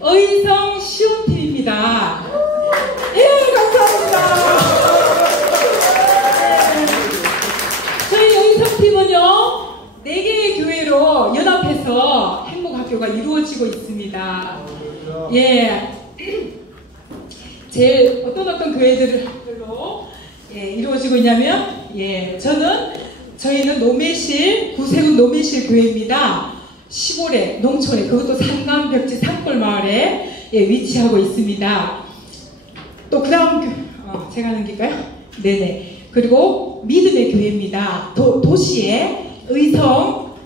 의성 시온팀입니다. 예, 감사합니다. 저희 의성팀은요 4개의 교회로 연합해서 행복학교가 이루어지고 있습니다. 예, 제일 어떤 교회들로 이루어지고 있냐면, 저희는 노매실, 구세군 노매실 교회입니다. 시골에, 농촌에, 그것도 산간벽지 산골마을에 위치하고 있습니다. 또 그 다음 제가 넘길까요? 네네. 그리고 믿음의 교회입니다. 도시에, 의성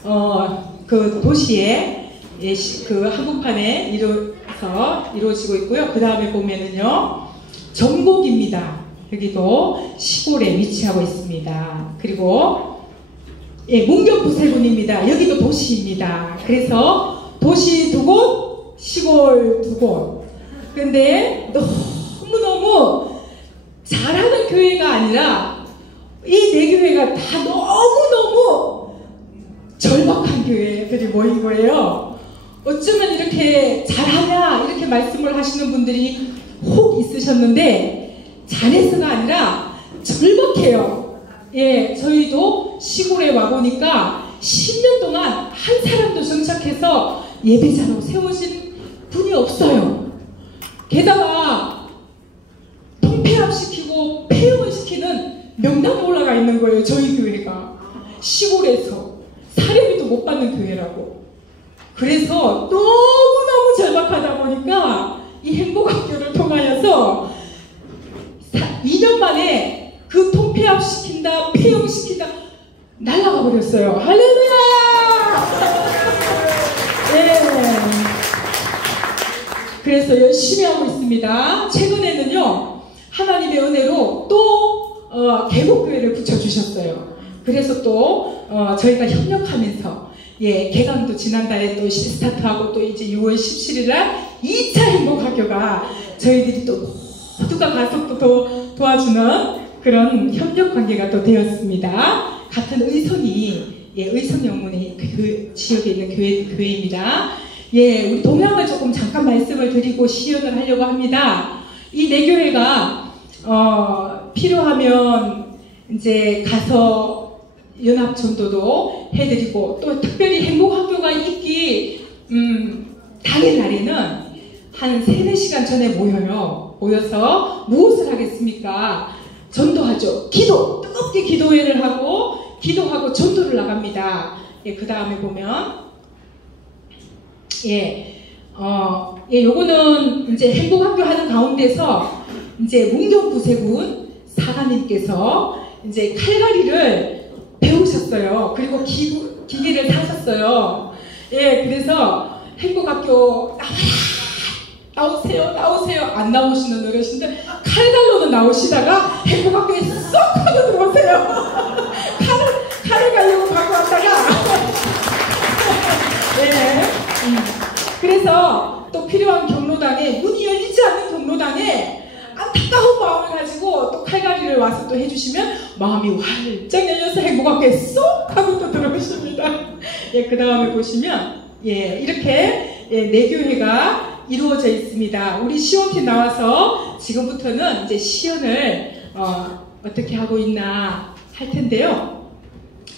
그 도시에 그 한복판에 이루어지고 있고요. 그 다음에 보면은요 전곡입니다. 여기도 시골에 위치하고 있습니다. 그리고 문경 구세군입니다. 여기도 도시입니다. 그래서 도시 2곳, 시골 2곳. 근데 너무너무 잘하는 교회가 아니라 이 4교회가 다 너무너무 절박한 교회들이 모인 거예요. 어쩌면 이렇게 잘하냐 이렇게 말씀을 하시는 분들이 혹 있으셨는데, 잘해서가 아니라 절박해요. 예, 저희도 시골에 와보니까 10년 동안 한 사람도 정착해서 예배자로 세워진 분이 없어요. 게다가 통폐합시키고 폐업을 시키는 명단에 올라가 있는 거예요. 저희 교회가 시골에서 사례비도 못 받는 교회라고. 그래서 너무너무 절박하다 보니까 이 행복학교를 통하여서 2년 만에 그 통폐합시킨다, 폐업시킨다 날아가 버렸어요. 할렐루야! 예. 그래서 열심히 하고 있습니다. 최근에는요 하나님의 은혜로 또 개국교회를 붙여주셨어요. 그래서 또 저희가 협력하면서 개강도 지난달에 또 스타트하고, 또 이제 6월 17일날 2차 행복학교가 저희들이 또 모두가 가서 또 도와주는 그런 협력 관계가 또 되었습니다. 같은 의성이 의성 영문의 그 지역에 있는 교회입니다. 우리 동향을 조금 잠깐 말씀을 드리고 시연을 하려고 합니다. 이 4교회가 필요하면 이제 가서 연합 전도도 해드리고, 또 특별히 행복학교가 있기 당일날에는 한 3-4시간 전에 모여서 무엇을 하겠습니까? 전도하죠. 뜨겁게 기도회를 하고 기도하고 전도를 나갑니다. 그 다음에 보면 요거는 이제 행복학교 하는 가운데서 이제 문경구세군 사관님께서 이제 칼갈이를 배우셨어요. 그리고 기계를 사셨어요. 그래서 행복학교 나오세요. 안 나오시는 어르신들 칼갈로는 나오시다가 행복학교에 쏙 하고 들어오세요. 칼을 가려고 갖고 왔다가 그래서 또 필요한 경로당에, 문이 열리지 않는 경로당에 안타까운 마음을 가지고 또 칼갈이를 와서 또 해주시면 마음이 활짝 열려서 행복학교에 쏙 하고 또 들어오십니다. 그 다음에 보시면 이렇게 4교회가 이루어져 있습니다. 우리 시원팀 나와서 지금부터는 이제 시연을 어떻게 하고 있나 할 텐데요.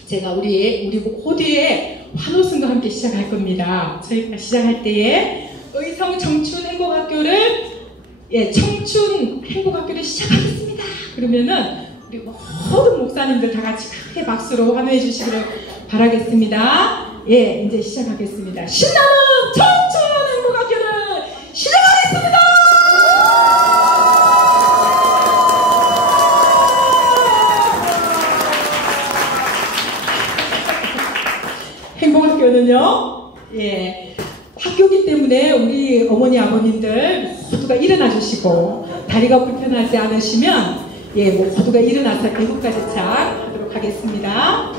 제가 우리 호디의 환호성과 함께 시작할 겁니다. 저희가 시작할 때에 의성 청춘 행복학교를 청춘 행복학교를 시작하겠습니다. 그러면은 우리 모든 목사님들 다 같이 크게 박수로 환호해 주시기를 바라겠습니다. 이제 시작하겠습니다. 신나는 청춘 행복학교를 시작하겠습니다. 행복학교는요, 학교기 때문에 우리 어머니 아버님들 모두가 일어나 주시고, 다리가 불편하지 않으시면 모두가 일어나서 애국가 제창하도록 하겠습니다.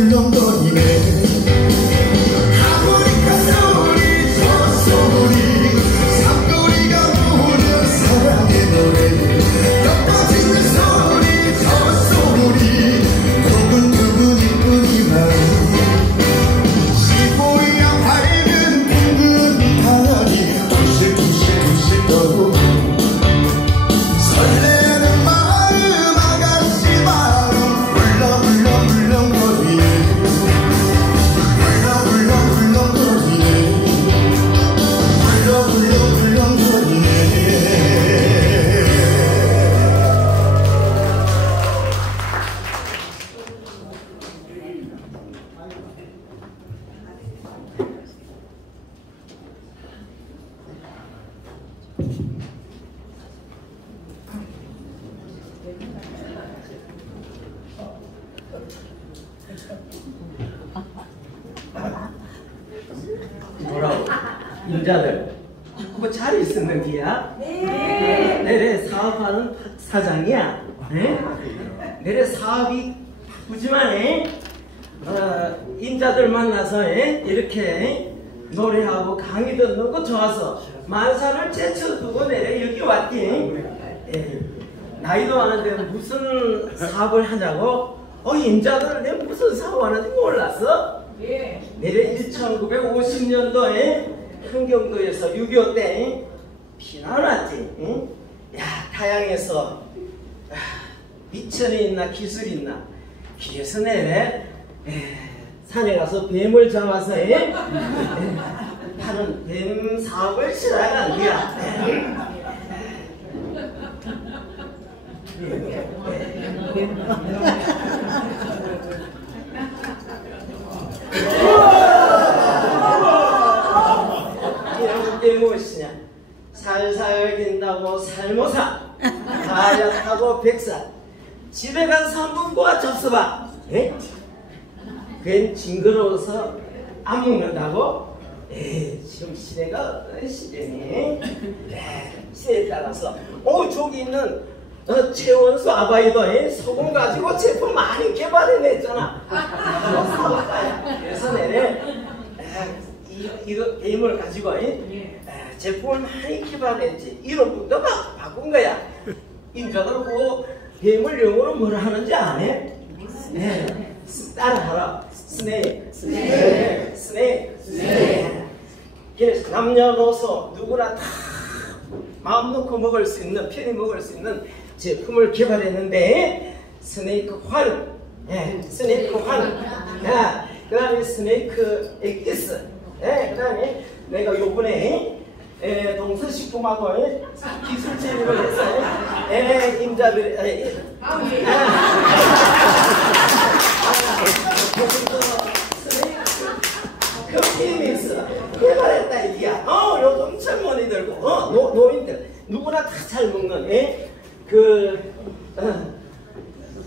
울렁거리네. 하모니카 소리 저 소리 산소리가 부르는 사랑의 노래. 덮어지는 소리 저 소리 두근두근 이뿐이만 시보야 밝은 붉은 하늘이 굴실굴실 떠도 설레는 마음 아가씨 마음 울렁울렁울렁거리네. 울렁울렁울렁거리네. 울렁울렁울렁거리네. 뭐라고? 인자들 뭐 잘 있었는지야? 네. 내래 사업하는 사장이야. 네? 내래 사업이 바쁘지만 인자들 만나서 이렇게 노래하고 강의 듣는 거 좋아서 만사를 제쳐두고 내래 여기 왔지. 나이도 많은데 무슨 사업을 하냐고? 인자들 내 무슨 사업 하는지 몰랐어? 내래 1950년도에 한경도에서 6.25 때 피난왔지. 응? 야, 타양에서 미천이 있나 기술이 있나. 그래서 내래 산에 가서 뱀을 잡아서 파는 뱀 사업을 시작한 거야. 이게 무엇이냐? 살살 긴다고 살모사, 다약하고 백사. 집에 간 산부인과 접수봐. 괜 징그러워서 안 먹는다고? 지금 시대가 어떤 시대니? 시대에 따라서 저기 있는 최원수 아바이도 소금 가지고 제품 많이 개발해냈잖아. 그래서 내래 이거 뱀을 가지고 제품을 많이 개발했지. 이름부터 바꾼 거야. 인자들 그 뱀을 영어로 뭐라 하는지 아네? 따라하라. 스네이크. 그래서 남녀노소 누구나 다 마음 놓고 먹을 수 있는, 편히 먹을 수 있는 제품을 개발했는데, 스네이크 활, 스네이크 활, 그 다음에 스네이크 엑기스, 그 다음에 내가 요번에 동서식품하고 기술 제휴를 했어요. 임자들이 커피믹스 개발했다 이게야. 요즘 젊은이들, 노인들 누구나 다 잘 먹는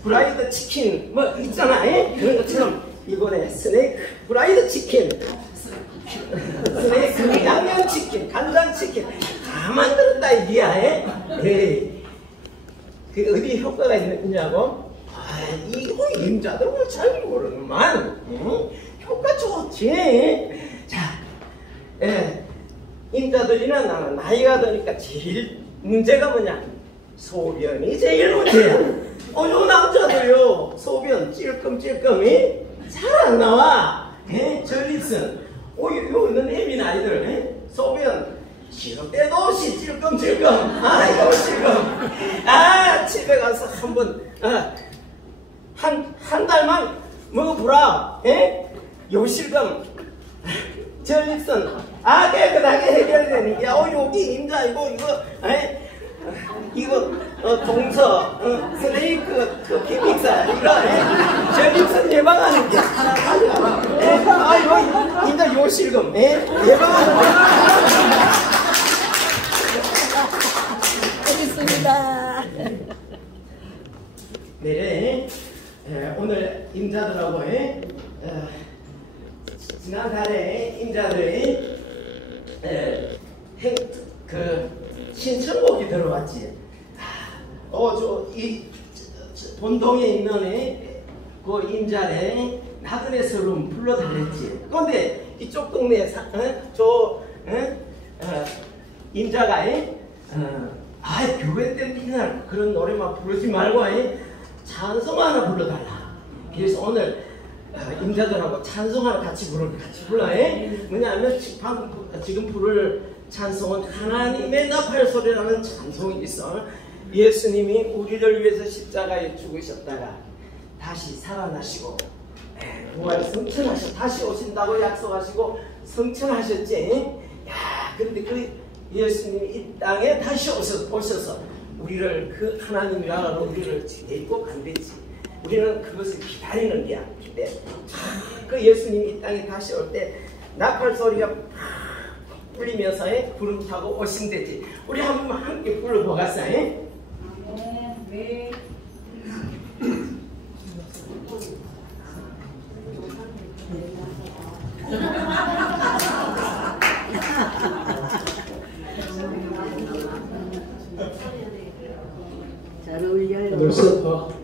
프라이드 치킨 뭐 있잖아. 그런 것처럼 이번에 스네이크 프라이드 치킨, 스네이크 양념 치킨, 간장 치킨 다 만들었다 이게야. 그 어디 효과가 있느냐고? 이거 임자들은 잘 모르는만. 효과 좋지. 자, 임자들이나 나는 나이가 드니까 제일 문제가 뭐냐? 소변이 제일 문제야. 요 남자들요, 소변 찔끔찔끔이 잘 안 나와. 전립선. 요 있는 애민 아이들, 소변 시도 때도 없이 찔끔찔끔. 이거 지금. 집에 가서 한번, 한 달만 먹어보라. 요실금, 전립선, 깨끗하게 해결되는 게, 여기 임자, 이거, 동서, 스네이크, 커피 믹서, 이거, 전립선 예방하는 게 하나 가져가. 이거, 임자 요실금, 예방하는 게. 알겠습니다. 네, 오늘 임자들하고 지난달에 임자들이 신청곡이 들어왔지. 이 본동에 있는 그 임자에 나그네처럼 불러달랬지. 그런데 이쪽 동네 임자가 교회 때 그날 그런 노래만 부르지 말고 찬송 하나 불러달라. 그래서 오늘 임자들하고 찬송 하나 같이 불러. 뭐냐면 지금 부를 찬송은 하나님의 나팔소리라는 찬송이 있어. 예수님이 우리를 위해서 십자가에 죽으셨다가 다시 살아나시고 부활 성천하셔 다시 오신다고 약속하시고 성천하셨지. 야, 근데 그 예수님이 이 땅에 다시 오셔서 우리를 그 하나님이라는 우리를 데리고 간댔지. 우리는 그것을 기다리는 거야. 기대. 그 예수님이 이 땅에 다시 올 때 나팔 소리가 팍 울리면서 구름 타고 오신대지. 우리 한번 함께 불러보겠어. 네. 잘 어울려요. 벌써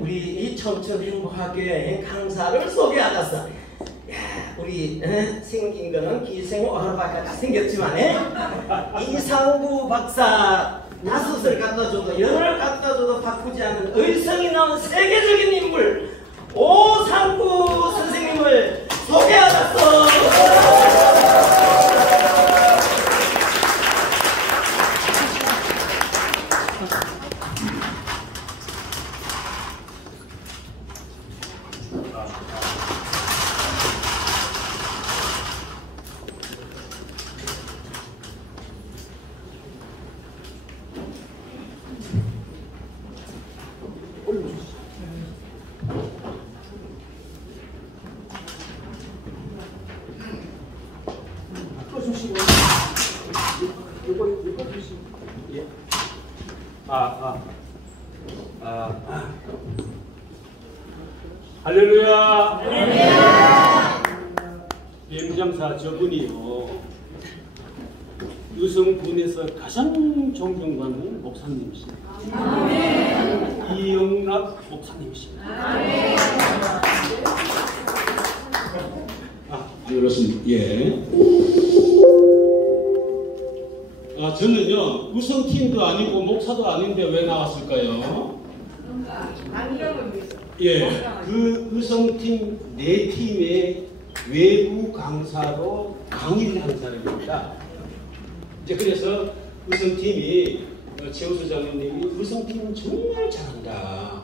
우리 청천 행복학교의 강사를 소개하겠어. 야, 우리 생긴 거는 기생호 하나밖에 다 생겼지만 이상구 박사 나섯을 갖다 줘도 열을 갖다 줘도 바꾸지 않는 의성이 나온 세계적인 인물 오상구 선생님을 소개하겠어. 할렐루야. 할렐루야. 임장사 저분이요. 의성군에서 가장 존경받는 목사님이십니다. 이영락 목사님이십니다. 그렇습니다. 예. 저는요, 의성팀도 아니고 목사도 아닌데 왜 나왔을까요? 예. 그 의성팀 4팀의 외부 강사로 강의를 하는 사람입니다. 이제 그래서 의성팀이 최우수 장로님이 의성팀은 정말 잘한다.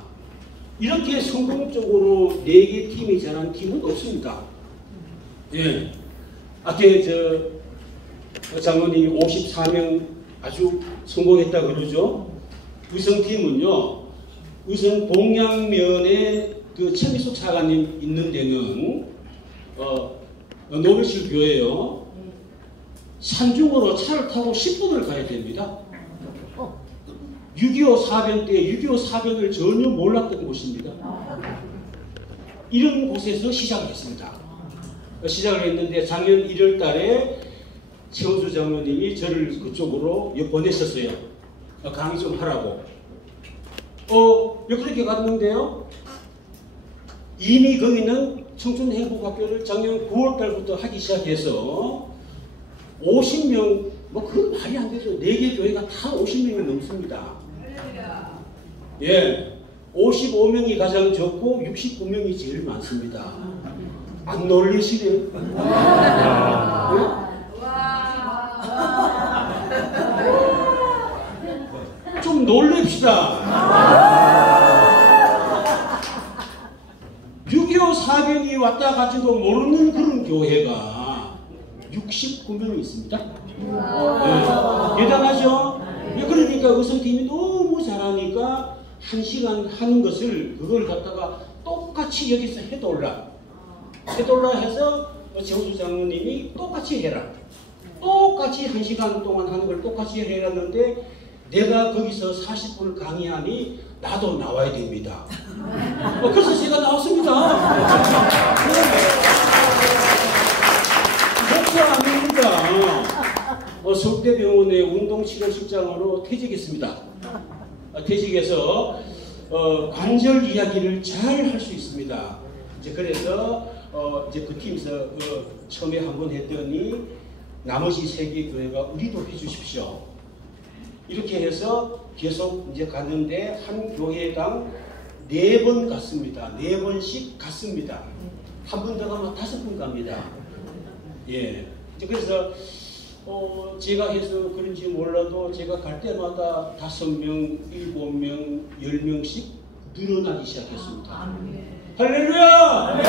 이렇게 성공적으로 4개 팀이 잘한 팀은 없습니다. 예. 앞에 장로님이 54명 아주 성공했다 그러죠. 의성팀은요, 의성 동양면에 그 최미숙 차관님 있는 데는 노벨실 교회요. 산중으로 차를 타고 10분을 가야 됩니다. 6.25 사변 때 6.25 사변을 전혀 몰랐던 곳입니다. 이런 곳에서 시작을 했습니다. 시작을 했는데 작년 1월 달에 최원수 장로님이 저를 그쪽으로 보내셨어요. 강의 좀 하라고. 그렇게 갔는데요. 이미 거기는 청춘행복학교를 작년 9월 달부터 하기 시작해서 50명, 그건 말이 안 되죠. 4개 교회가 다 50명이 넘습니다. 예. 55명이 가장 적고 69명이 제일 많습니다. 안 놀리시네요? 좀 놀랍시다. 6.25 사변이 왔다 가지도 모르는 그런 교회가 69명이 있습니다. 네. 대단하죠? 그러니까 의성팀이 너무 잘하니까 1시간 하는 것을 그걸 갖다가 똑같이 여기서 해달라 해서 최우수 장로님이 똑같이 해라. 똑같이 1시간 동안 하는 걸 똑같이 해라는데 내가 거기서 40분을 강의하니 나도 나와야 됩니다. 그래서 제가 나왔습니다. 목사 아닙니다. 서울대병원의 운동치료실장으로 퇴직했습니다. 퇴직해서 관절 이야기를 잘 할 수 있습니다. 이제 그래서 이제 그 팀에서 처음에 한번 했더니 나머지 3개 교회가 우리도 해주십시오. 이렇게 해서 계속 이제 갔는데 한 교회당 4번 갔습니다. 4번씩 갔습니다. 한 번 더 가면 5번 갑니다. 예. 그래서 제가 해서 그런지 몰라도 제가 갈 때마다 5명, 7명, 10명씩 늘어나기 시작했습니다. 할렐루야!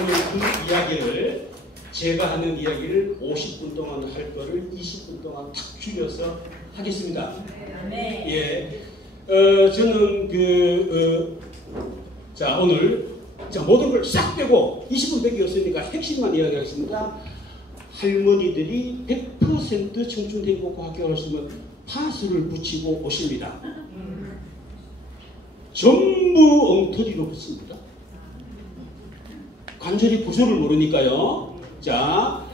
오늘 그 이야기를 제가 하는 이야기를 50분 동안 할 거를 20분 동안 탁 줄여서 하겠습니다. 예. 저는 오늘 모든 걸 싹 빼고 20분밖에 없으니까 핵심만 이야기하겠습니다. 할머니들이 100% 청춘행복학교 하시면 파스를 붙이고 오십니다. 전부 엉터리로 붙습니다. 관절이 구조를 모르니까요. 자,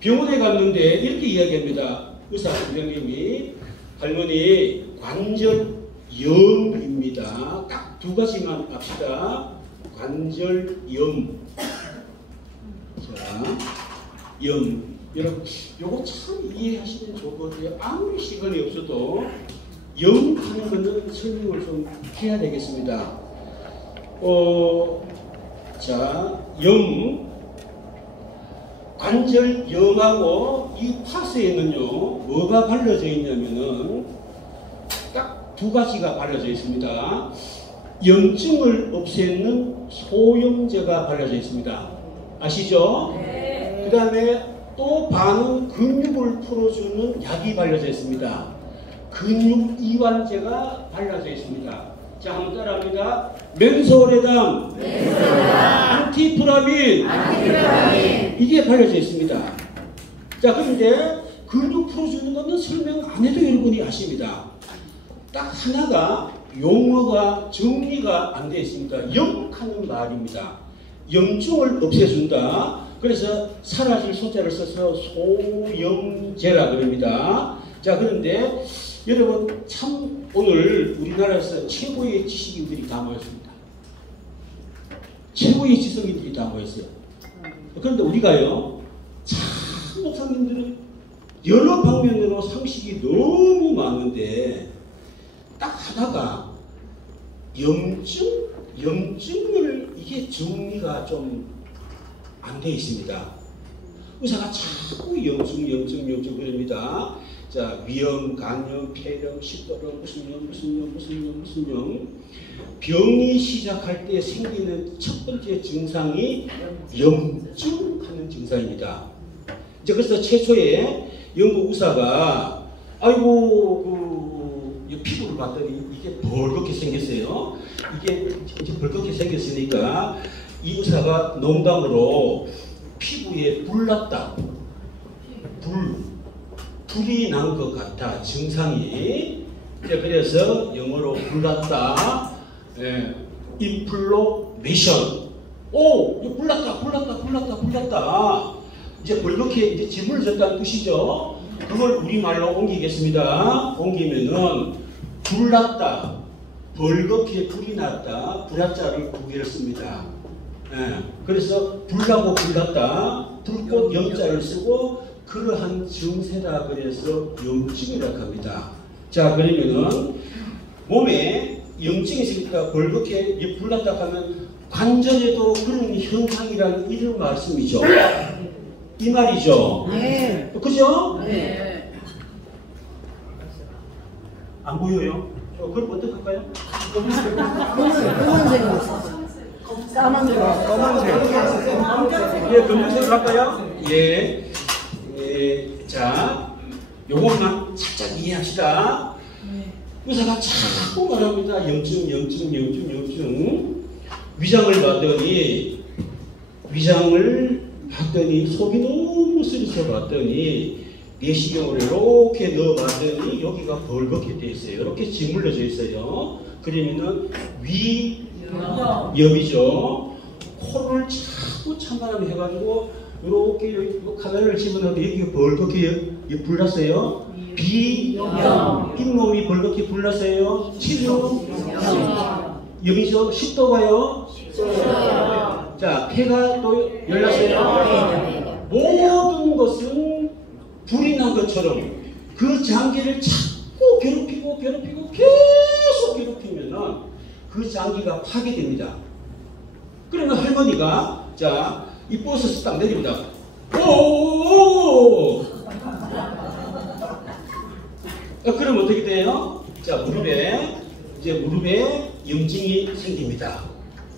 병원에 갔는데 이렇게 이야기합니다. 의사 선생님이 할머니 관절염입니다. 딱 2가지만 합시다. 관절염. 자, 염. 여러분, 요거 참 이해하시면 좋을 것 같아요. 아무리 시간이 없어도 염 하는 거는 설명을 좀 해야 되겠습니다. 자, 염. 관절염하고 이 파스에는요, 뭐가 발라져 있냐면은 딱 2가지가 발라져 있습니다. 염증을 없애는 소염제가 발라져 있습니다. 아시죠? 네. 그 다음에 또 반은 근육을 풀어주는 약이 발라져 있습니다. 근육 이완제가 발라져 있습니다. 자, 한번 따라합니다. 멘소레담, 안티프라민, 이게 발려져 있습니다. 자, 그런데 근육 풀어주는 것은 설명 안 해도 여러분이 아십니다. 딱 하나가 용어가 정리가 안 되어 있습니다. 염하는 말입니다. 염증을 없애준다. 그래서 사라질 소자를 써서 소염제라 그럽니다. 자, 그런데 여러분 참 오늘 우리나라에서 최고의 지식인들이 다 모였습니다. 최고의 지성인들이 다 모였어요. 그런데 우리가요, 참 목사님들은 여러 방면으로 상식이 너무 많은데 딱 하다가 염증을 이게 정리가 좀 안 돼 있습니다. 의사가 자꾸 염증 그럽니다. 자, 위염, 간염, 폐렴, 식도염, 무슨 염. 병이 시작할 때 생기는 첫 번째 증상이 염증하는 증상입니다. 이제 그래서 최초에 영국 의사가 아이고 피부를 봤더니 이게 벌겋게 생겼어요. 이게 이제 벌겋게 생겼으니까 이 의사가 농담으로 피부에 불 났다. 불이 난 것 같다. 증상이. 그래서 영어로 불 났다. 인플로메이션. 오, 불 났다. 이제 벌겋게 이제 짐을 졌다는 뜻이죠. 그걸 우리말로 옮기겠습니다. 옮기면은 불 났다. 벌겋게 불이 났다. 불화자를 두 개를 씁니다. 그래서 불나고 불났다. 불꽃 염자를 쓰고 그러한 증세라 그래서 염증이라고 합니다. 자, 그러면은 몸에 염증이 있으니까 벌겋게 불났다 하면 관절에도 그런 현상이라는 이런 말씀이죠. 이 말이죠. 네. 그죠? 네. 안 보여요? 그럼 어떻게 할까요? 까만색. 예, 검은색으로 할까요? 예. 자, 요것만 살짝 이해합시다. 의사가 자꾸 말합니다. 염증. 위장을 봤더니 속이 너무 쓰리서 봤더니 내시경을 이렇게 넣어봤더니 여기가 벌겋게 돼 있어요. 이렇게 짓물러져 있어요. 그러면은 위염이죠. 코를 자꾸 찬바람 해가지고 이렇게 카메라를 집어넣어도 여기가 벌겋게 불났어요. 비염. 잇몸이 벌겋게 불났어요. 치료. 염이죠. 식도가요. 자, 폐가 또 열났어요. 모든 것은 불이 난 것처럼 그 장기를 자꾸 괴롭히고 계속 괴롭히면은 그 장기가 파괴됩니다. 그러면 할머니가 자, 이 버스에서 딱 내립니다. 오! 그럼 어떻게 돼요? 자, 무릎에 염증이 생깁니다.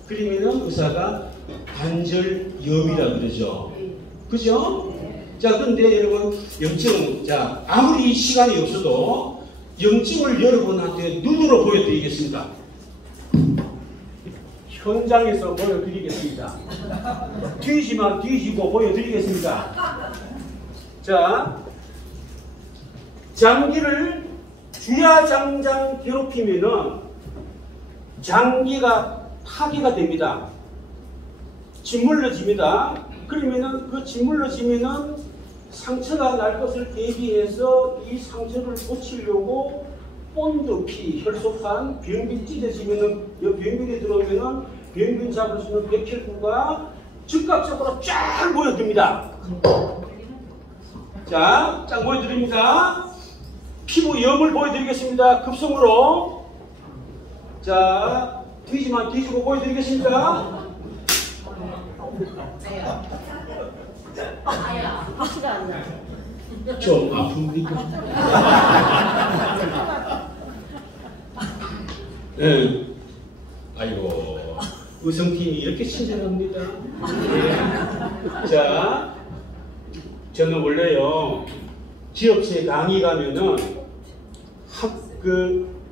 그러면은 의사가 관절염이라 그러죠. 그죠? 자, 근데 여러분, 염증, 자, 아무리 시간이 없어도 염증을 여러분한테 눈으로 보여드리겠습니다. 현장에서 보여드리겠습니다. 뒤지만 뒤지고 보여드리겠습니다. 자, 장기를 주야장장 괴롭히면은 장기가 파괴가 됩니다. 짓물러집니다. 그러면은 그 짓물러지면은 상처가 날 것을 대비해서 이 상처를 고치려고 본드피, 혈소판, 병균 찢어지면은 이 병균이 들어오면은 병균 잡을 수 있는 백혈구가 즉각적으로 쫙 모여듭니다. 자, 쫙 모여드립니다. 피부염을 보여드리겠습니다. 급성으로. 자, 뒤지만 뒤지고 보여드리겠습니다. 확실히 안 나. 좀 아픕니까? 네. 아이고, 의성팀이 이렇게 친절합니다. 네. 자, 저는 원래요, 기업체 강의 가면은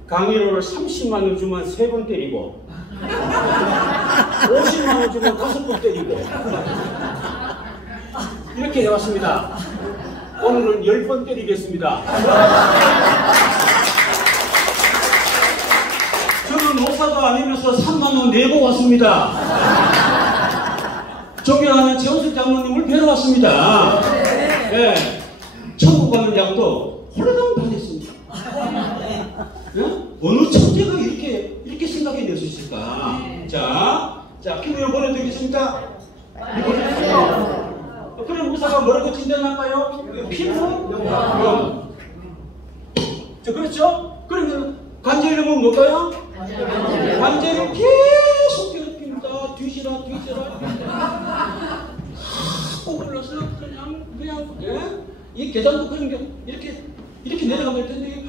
강의료를 30만 원 주면 3번 때리고 50만 원 주면 5번 때리고 이렇게 해왔습니다. 오늘은 10번 때리겠습니다. 저는 목사도 아니면서 3만 원 내고 왔습니다. 존경하는 최원석 장로님을 뵈러 왔습니다. 예. 천국 가는 약도 홀라당 다 됐습니다. 예? 어느 천재가 이렇게 생각해낼 수 있을까? 자, 피부에 보내드리겠습니다. 그럼 의사가 뭐라고 진단할까요? 피부염. 자, 그렇죠? 그러면 관절염은 뭘까요? 관절을 계속 괴롭힙니다. 뒤지라. 꼭 올라서 그냥 예? 이 계단도 그런 게 이렇게 내려가면 될 텐데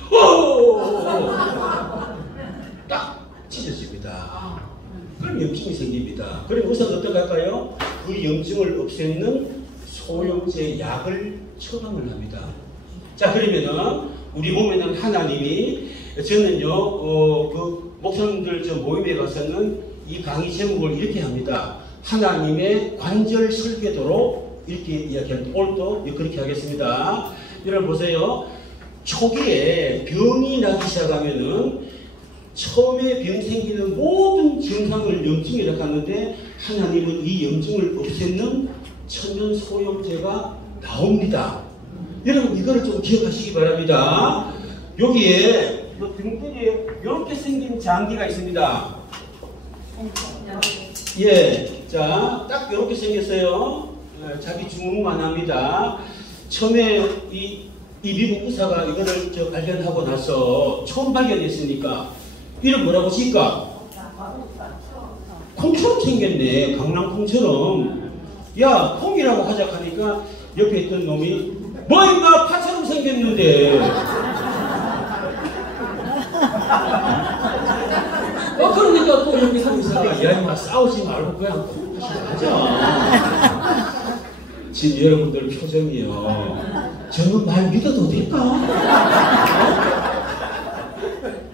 딱 찢어집니다. 그럼 염증이 생깁니다. 그럼 우선 어떻게 할까요? 그 염증을 없애는 소염제 약을 처방을 합니다. 자, 그러면은 우리 몸에는 하나님이, 저는요 그 목사님들 저 모임에 가서는 이 강의 제목을 이렇게 합니다. 하나님의 관절 설계도로 이렇게 이야기할 때 오늘도 그렇게 하겠습니다. 여러분 보세요. 초기에 병이 나기 시작하면은 처음에 병 생기는 모든 증상을 염증이라고 하는데 하나님은 이 염증을 없애는 천연 소염제가 나옵니다. 여러분 이거를 좀 기억하시기 바랍니다. 여기에 등등에 이렇게 생긴 장기가 있습니다. 예, 자, 딱 이렇게 생겼어요. 자기 주문만 합니다. 처음에 이 미국 의사가 이거를 발견하고 나서 처음 발견했으니까 이름 뭐라고 지을까? 콩처럼 생겼네. 강낭콩처럼. 야, 콩이라고 하자 하니까 옆에 있던 놈이 뭐 임마 파처럼 생겼는데. 그러니까 또 여기 한 의사가 야 임마 싸우지 말고 그냥 콩 하자. 지금 여러분들 표정이요. 저는 말 믿어도 될까?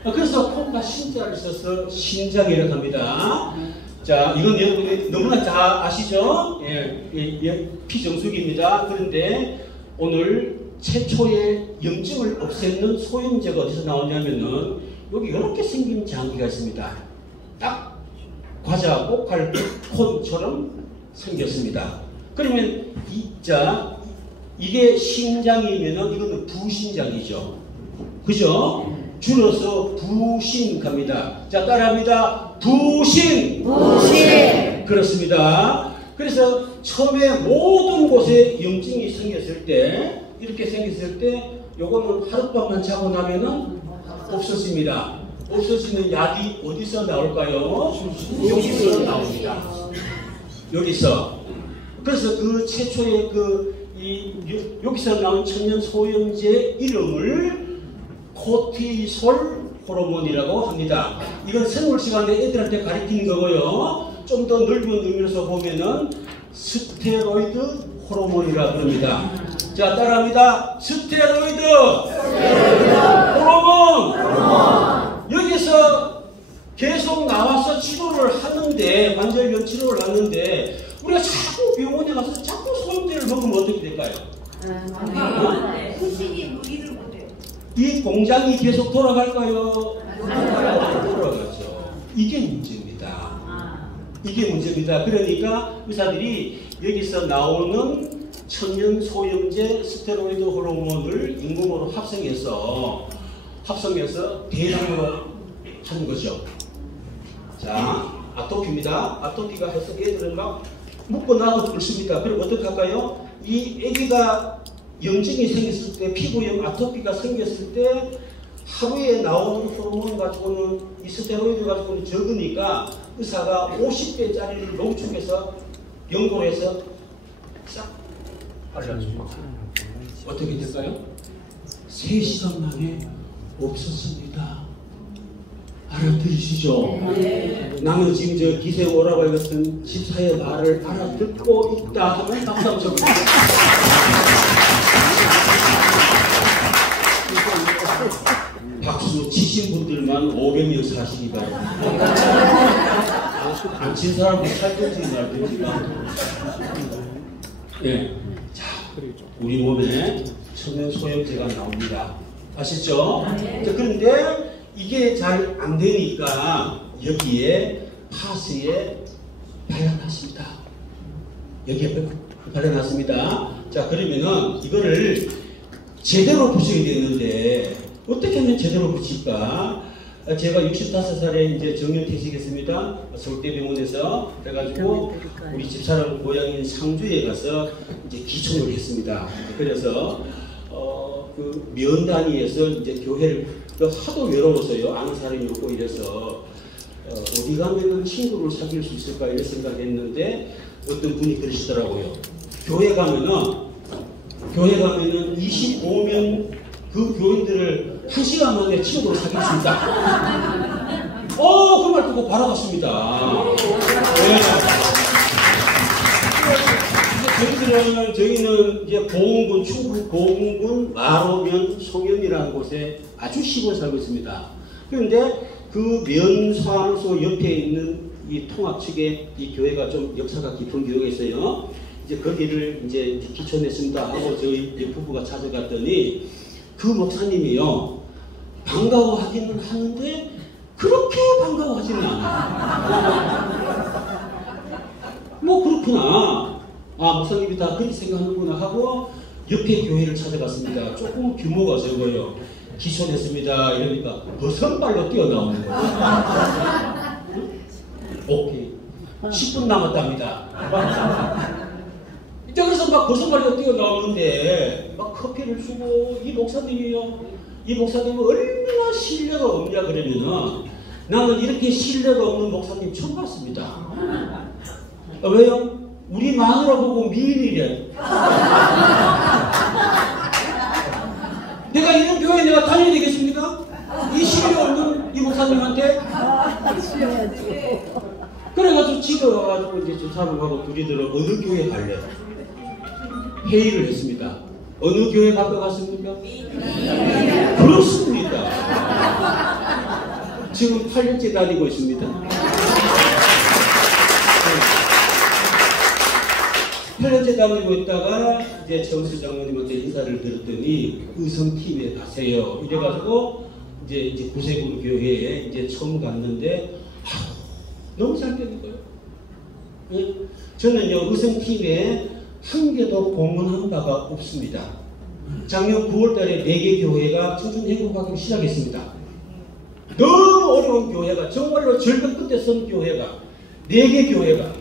그래서 콩과 신자를 써서 신장이라고 합니다. 자, 이건 여러분이 너무나 다 아시죠? 예, 피정수기입니다. 그런데 오늘 최초의 염증을 없애는 소염제가 어디서 나오냐면은 여기 이렇게 생긴 장기가 있습니다. 딱 과자 꼭갈 콘처럼 생겼습니다. 그러면 이게 신장이면은 이거는 부신장이죠. 그죠? 줄여서 부신 갑니다. 자, 따라합니다. 부신. 그렇습니다. 그래서 처음에 모든 곳에 염증이 생겼을 때, 이렇게 생겼을 때, 요거는 하룻밤만 자고 나면은 없어집니다. 없어지는 약이 어디서 나올까요? 여기서 나옵니다. 여기서. 그래서 그 최초의 여기서 나온 천연 소염제 이름을 코티솔 호르몬이라고 합니다. 이건 생물 시간에 애들한테 가르치는 거고요. 좀 더 넓은 의미로서 보면은 스테로이드 호르몬이라고 합니다. 자, 따라합니다. 스테로이드 호르몬. 여기서 계속 나와서 치료를 하는데, 관절염 치료를 하는데, 우리가 자꾸 병원에 가서 자꾸 소염제를 먹으면 어떻게 될까요? 이 공장이 계속 돌아갈까요? 돌아가죠. 이게 문제입니다. 이게 문제입니다. 그러니까 의사들이 여기서 나오는 천연 소염제 스테로이드 호르몬을 인공으로 합성해서 대량으로 하는 거죠. 자, 아토피입니다. 아토피가 해서 애들은 막 묻고 나도 끓습니다. 그럼 어떻게 할까요? 이 애기가 염증이 생겼을 때, 피부염, 아토피가 생겼을 때 하루에 나오는 호르몬 가지고는, 이 스테로이드 가지고는 적으니까 의사가 50배짜리를 농축해서 연고를 해서 싹 발라줍니다. 어떻게 될까요? 3시간 만에 없었습니다. 알아들으시죠? 나는 지금 저 기세 오라발 같은 집사의 말을 알아듣고 있다 하면 박수 한번 쳐주세요. 박수 치신 분들만 500명 사시기 바랍니다. 안 친 사람은 살든지 말든지가. 예. 자, 우리 몸에 천연 소염제가 나옵니다. 아시죠? 자, 그런데 이게 잘 안 되니까 여기에 파스에 발라놨습니다. 여기에 발라놨습니다. 자, 그러면은 이거를 제대로 붙여야 되는데 어떻게 하면 제대로 붙일까? 제가 65살에 이제 정년퇴직했습니다. 서울대병원에서. 그래가지고 우리 집사람 고향인 상주에 가서 이제 기초를 했습니다. 그래서 그 면단위에서 이제 교회를 하도 외로워서요. 아는 사람이 없고 이래서 어디 가면은 친구를 사귈 수 있을까 이런 생각했는데 어떤 분이 그러시더라고요. 교회 가면은 25명 그 교인들을 1시간 만에 친구로 사귈 수 있다. 그 말 듣고 바라봤습니다. 네. 저희는 이제 보흥군, 충북 보흥군 마로면 송현이라는 곳에 아주 시골 살고 있습니다. 그런데 그 면사무소 옆에 있는 이 통합 측에 이 교회가 좀 역사가 깊은 교회가 있어요. 이제 거기를 이제 기초냈습니다 하고 저희 부부가 찾아갔더니 그 목사님이요 반가워하기는 하는데 그렇게 반가워하지는 않아요. 뭐 그렇구나. 목사님이 다 그렇게 생각하는구나 하고 옆에 교회를 찾아갔습니다. 조금 규모가 적어요. 기초냈습니다 이러니까 버선발로 뛰어나오는 거예요. 오케이. 10분 남았답니다. 그래서 막 버선발로 뛰어나오는데 막 커피를 주고 이 목사님은 얼마나 신뢰가 없냐 그러면은 나는 이렇게 신뢰가 없는 목사님 처음 봤습니다. 왜요? 우리 마누라 보고 미인이래. 내가 이런 교회에 내가 다녀야 되겠습니까? 이 신뢰 없는 이 목사님한테? 그래가지고 집에 와가지고 이제 저 사람하고 둘이 들어 어느 교회 갈래? 회의를 했습니다. 어느 교회 바꿔갔습니까? 그렇습니다. 지금 8년째 다니고 있습니다. 8년째 다니고 있다가 이제 정수 장로님한테 인사를 드렸더니 의성팀에 가세요. 이래가지고 이제 구세군 교회에 이제 처음 갔는데 너무 잘 되는 거예요. 예? 저는요 의성팀에 한 개도 봉헌한 바가 없습니다. 작년 9월달에 4개 교회가 청춘행복하기 시작했습니다. 너무 어려운 교회가 정말로 절벽 끝에 선 교회가 4개 교회가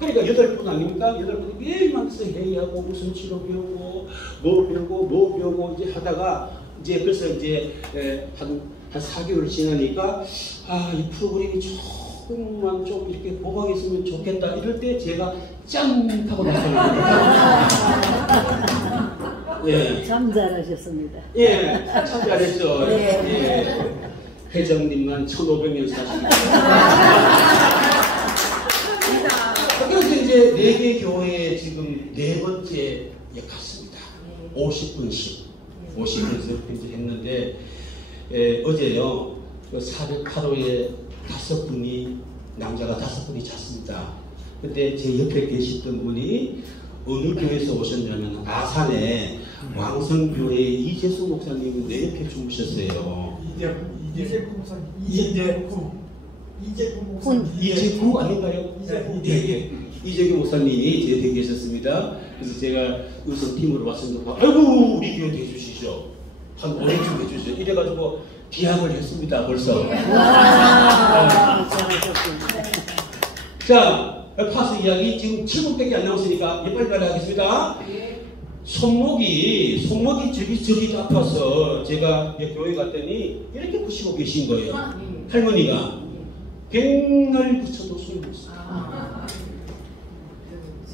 그러니까 8분 아닙니까? 8분 매일만서 회의하고 무슨 치료 배우고 뭐 배우고 이제 하다가 이제 벌써 이제 한 4개월 지나니까 이 프로그램이 조금만 좀 이렇게 보강이 있으면 좋겠다 이럴 때 제가 짠 하고 나서는 예. 참 잘하셨습니다. 예, 참 잘했죠. 네. 예. 회장님만 1500년 사십니다. 그래서 이제 4개 교회에 지금 4번째 갔습니다. 50분씩 이제 했는데 어제요 408호에 5분이 남자가 5분이 잤습니다. 근데 제 옆에 계시던 분이 어느 교회에서 오셨냐면 아산에 왕성교회 이재수 목사님이 내 옆에 주무셨어요. 이재구 목사님. 이재구 아닌가요? 네. 이재구 목사님이 제 댁에 계셨습니다. 그래서 제가 의성팀으로 왔습니다. 아이고 우리 교회 해주시죠. 한 5년쯤 해주시죠. 이래가지고 기약을 했습니다. 벌써. 자, 파스 이야기 지금 7분밖에 안 남았으니까 빨리 하겠습니다. 손목이 저기 아파서 제가 교회 갔더니 이렇게 부시고 계신 거예요. 할머니가 백날 붙여도 소용없어요.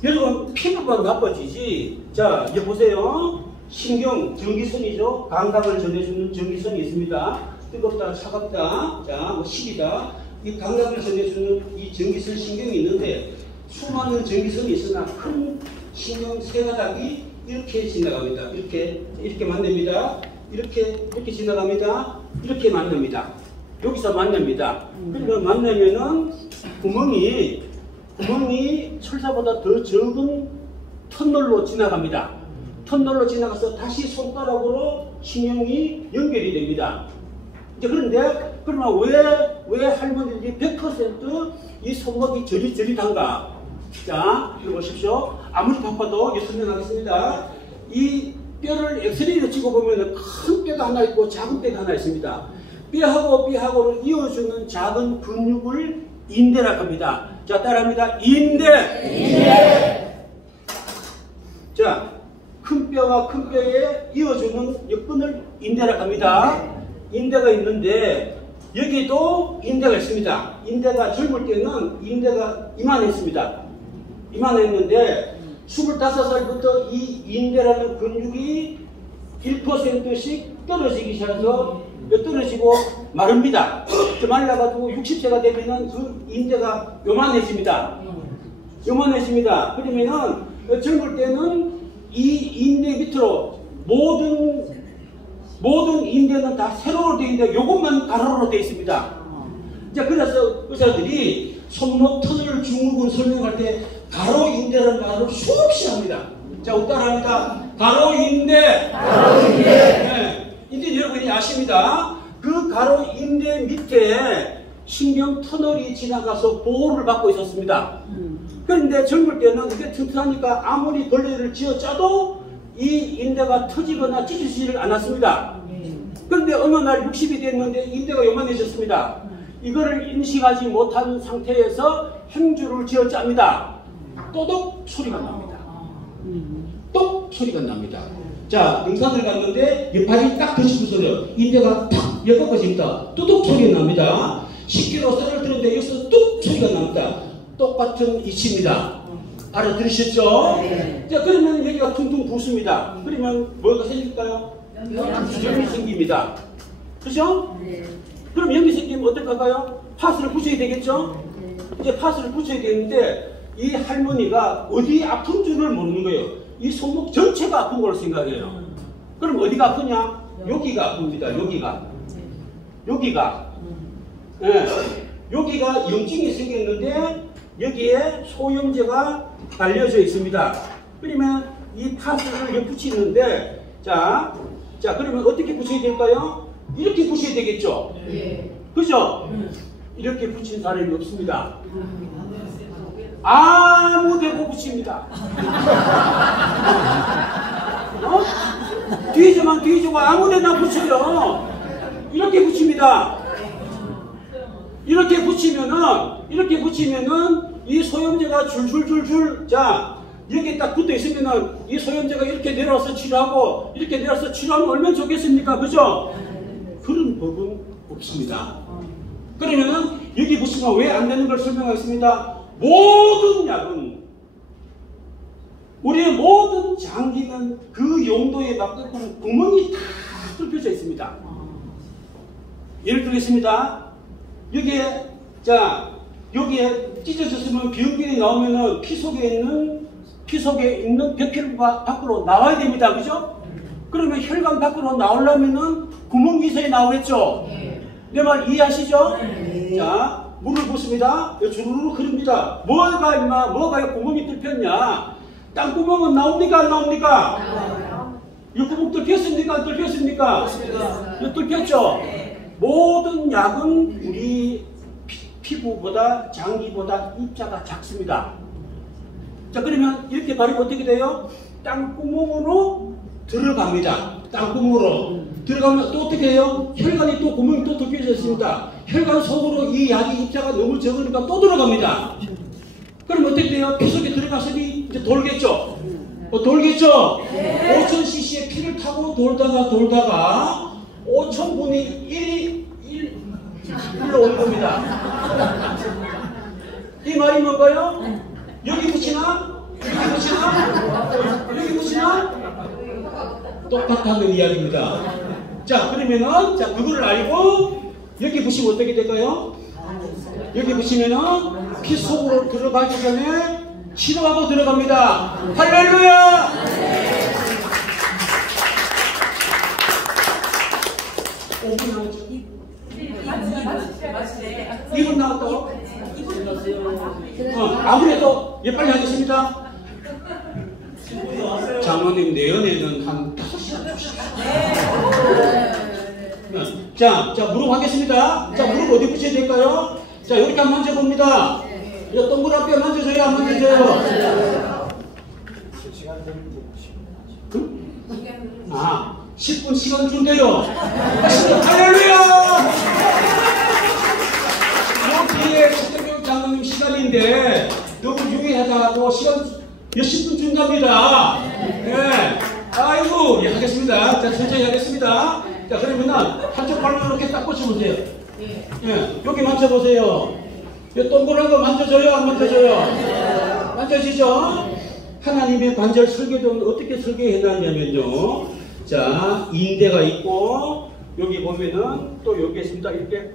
여러분 피부만 나빠지지. 자 이제 보세요. 신경 전기선이죠. 감각을 전해주는 전기선이 있습니다. 뜨겁다 차갑다 자 시리다 이 감각을 전해주는 이 전기선 신경이 있는데 수많은 전기선이 있으나 큰 신경 3가닥이 이렇게 지나갑니다. 이렇게 만납니다. 이렇게 지나갑니다. 이렇게 만납니다. 여기서 만납니다. 그러니까 만나면은 구멍이 철사보다 더 적은 터널로 지나갑니다. 터널로 지나가서 다시 손가락으로 신경이 연결이 됩니다. 이제 그런데 그러면 왜 할머니들이 100% 이 손목이 저릿저릿한가? 자, 이거 보십시오. 아무리 바빠도 이거 설명하겠습니다. 이 뼈를 엑스레이로 찍어보면 큰 뼈가 하나 있고 작은 뼈가 하나 있습니다. 뼈하고 뼈하고를 이어주는 작은 근육을 인대라고 합니다. 자, 따라합니다. 인대. 자, 큰 뼈와 큰 뼈에 이어주는 옆근을 인대라고 합니다. 인대가 있는데 여기도 인대가 있습니다. 인대가 젊을 때는 인대가 이만했습니다. 이만했는데 25살부터 이 인대라는 근육이 1%씩 떨어지기 시작해서 떨어지고 마릅니다. 말라가지고 60세가 되면은 그 인대가 요만해집니다. 요만해집니다. 그러면은 젊을 때는 이 인대 밑으로 모든 인대는 다 세로로 되어 있는데 요것만 가로로 되어 있습니다. 자, 그래서 의사들이 손목 터널 증후군 설명할 때 가로 인대라는 말을 수없이 합니다. 자, 따라합니다. 가로 인대. 가로 인대. 네. 인대 여러분이 아십니다. 그 가로 인대 밑에 신경 터널이 지나가서 보호를 받고 있었습니다. 그런데 젊을 때는 이게 튼튼하니까 아무리 벌레를 쥐어짜도 이 인대가 터지거나 찢어지지를 않았습니다. 그런데 어느 날 60이 됐는데 인대가 요만해졌습니다. 이거를 인식하지 못한 상태에서 행주를 쥐어짭니다. 또독 소리가 납니다. 똑 소리가 납니다. 자, 등산을 갔는데 옆팔이 딱 드시고 소리요. 인대가 탁 엮어집니다. 또독 소리가 납니다. 10kg 쌀을 드는데 여기서 뚝 소리가 납니다. 똑같은 이치입니다. 알아들으셨죠? 네. 자, 그러면 여기가 퉁퉁 부습니다. 그러면 뭐가 생길까요? 염이 생깁니다. 그죠? 네. 그럼 염이 생기면 어떡할까요? 파스를 붙여야 되겠죠? 네. 이제 파스를 붙여야 되는데 이 할머니가 어디 아픈 줄을 모르는 거예요. 이 손목 전체가 아픈 걸 생각해요. 그럼 어디가 아프냐? 여기가 아픕니다. 여기가. 네. 여기가 염증이 생겼는데 여기에 소염제가 달려져 있습니다. 그러면 이 파스를 붙이는데 자, 그러면 어떻게 붙여야 될까요? 이렇게 붙여야 되겠죠? 네. 그죠? 이렇게 붙인 사람이 없습니다. 아무 데고 붙입니다. 뒤져고 아무 데나 붙여요. 이렇게 붙입니다. 이렇게 붙이면은 이 소염제가 줄줄줄줄, 자, 여기 딱 붙어 있으면은 이 소염제가 이렇게 내려와서 치료하고 이렇게 내려와서 치료하면 얼마나 좋겠습니까? 그죠? 그런 법은 없습니다. 그러면은 여기 보시면 왜 안 되는 걸 설명하겠습니다. 모든 약은, 우리의 모든 장기는 그 용도에 맞게끔 구멍이 다 뚫혀져 있습니다. 예를 들겠습니다. 여기에 찢어졌으면 비응균이 나오면은 피 속에 있는 백혈구가 밖으로 나와야 됩니다. 그죠? 그러면 혈관 밖으로 나오려면은 구멍 기세에 나오겠죠? 내 말 이해하시죠? 네. 자, 물을 붓습니다. 주르륵 흐릅니다. 뭐가 구멍이 뚫혔냐? 땅구멍은 나옵니까? 안 나옵니까? 이 구멍 뚫혔습니까? 안 뚫혔습니까? 뚫혔죠? 네. 모든 약은 우리 피부보다 장기보다 입자가 작습니다. 자, 그러면 이렇게 바르면 어떻게 돼요? 땅구멍으로 들어갑니다. 땅구멍으로 들어가면 또 어떻게 해요? 혈관이 또 구멍이 또 뚫혀져 있습니다. 혈관 속으로 이 약의 입자가 너무 적으니까 또 들어갑니다. 그럼 어떻게 돼요? 피 속에 들어가서니 이제 돌겠죠? 돌겠죠? 5000cc의 피를 타고 돌다가 5000분의 1로 오는 겁니다. 이 말이 뭔가요? 여기 붙이나? 여기 붙이나? 똑같다는 이야기입니다. 자, 그러면은, 자, 그거를 알고, 여기 보시면 어떻게 될까요? 여기 보시면은, 피 속으로 들어가기 전에 치료하고 들어갑니다. 할렐루야! 5분 나왔죠? 2분 나왔다고? 아무래도, 예, 빨리 하겠습니다. 장로님, 내연에는 한 5시간 주십시오. 자, 무릎 하겠습니다. 자, 무릎 어디 붙여야 될까요? 자, 이렇게 한번 만져봅니다. 야, 동그랗게 만져줘요, 안 만져줘요? 아, 10분 시간 준대요. 할렐루야! 여기에 초대교육 장로님 시간인데 너무 유의하다고 시간 몇십 분 준답니다. 네. 아이고, 예, 하겠습니다. 자, 천천히 하겠습니다. 자, 그러면은 한쪽 발로 이렇게 딱 꽂혀보세요. 예, 여기 만져보세요. 이 동그란 거 만져줘요, 안 만져줘요? 만져지죠? 하나님의 관절 설계도는 어떻게 설계해놨냐면요. 자, 인대가 있고, 여기 보면은 또 여기 있습니다. 이렇게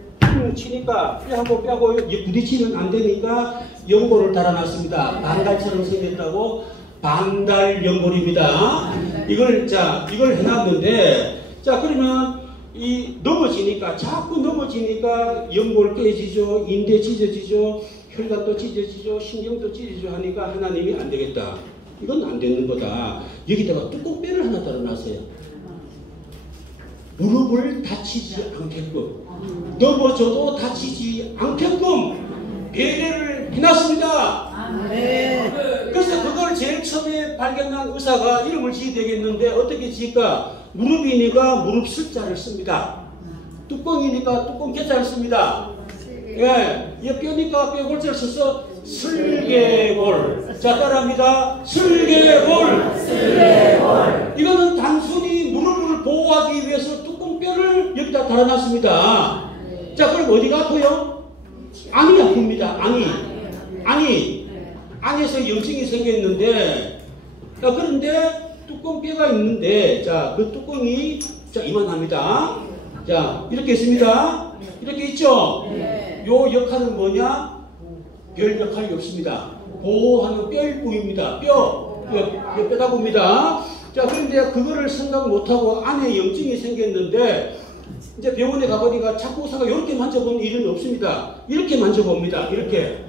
치니까 뼈하고 뼈하고 부딪히면 안 되니까 연골을 달아놨습니다. 반달처럼 생겼다고 반달 연골입니다. 이걸 해놨는데, 자, 그러면 이 넘어지니까, 자꾸 넘어지니까 연골 깨지죠, 인대 찢어지죠, 혈관도 찢어지죠, 신경도 찢어지죠 하니까 하나님이 안 되겠다. 이건 안 되는 거다. 여기다가 뚜껑뼈를 하나 달아놨어요. 무릎을 다치지 않게끔, 넘어져도 다치지 않게끔 배려를 해놨습니다. 그래서 그걸 제일 처음에 발견한 의사가 이름을 지어야 되겠는데 어떻게 지을까? 무릎이니까 무릎 슬자를 씁니다. 뚜껑이니까 뚜껑 개자를 씁니다. 예, 뼈니까 뼈 골자를 써서 슬개골. 자, 따라합니다. 슬개골. 슬개골. 이거는 단순히 무릎을 보호하기 위해서 뚜껑뼈를 여기다 달아놨습니다. 자, 그럼 어디가 아파요? 안이 아픕니다. 안에서 염증이 생겼는데, 자, 그런데 뚜껑뼈가 있는데, 자, 그 뚜껑이, 자, 이만합니다. 자, 이렇게 있습니다. 이렇게 있죠? 요 역할은 뭐냐? 별 역할이 없습니다. 보호하는 뼈일뿐입니다. 뼈다 봅니다. 자, 그런데 그거를 생각 못하고 안에 염증이 생겼는데, 이제 병원에 가보니까 자꾸 의사가 이렇게 만져보는 일은 없습니다. 이렇게 만져봅니다. 이렇게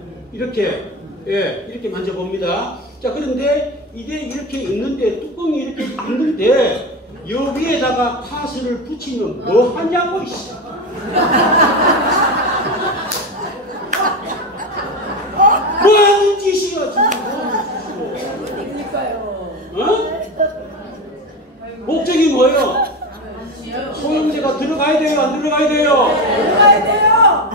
만져봅니다. 자, 그런데 이게 이렇게 있는데, 뚜껑이 이렇게 있는데, 요 위에다가 파스를 붙이면 뭐 하냐고, 이씨. 뭐 하는 짓이야, 지금. 어? 목적이 뭐예요? 소형제가 들어가야 돼요, 안 들어가야 돼요? 들어가야 돼요!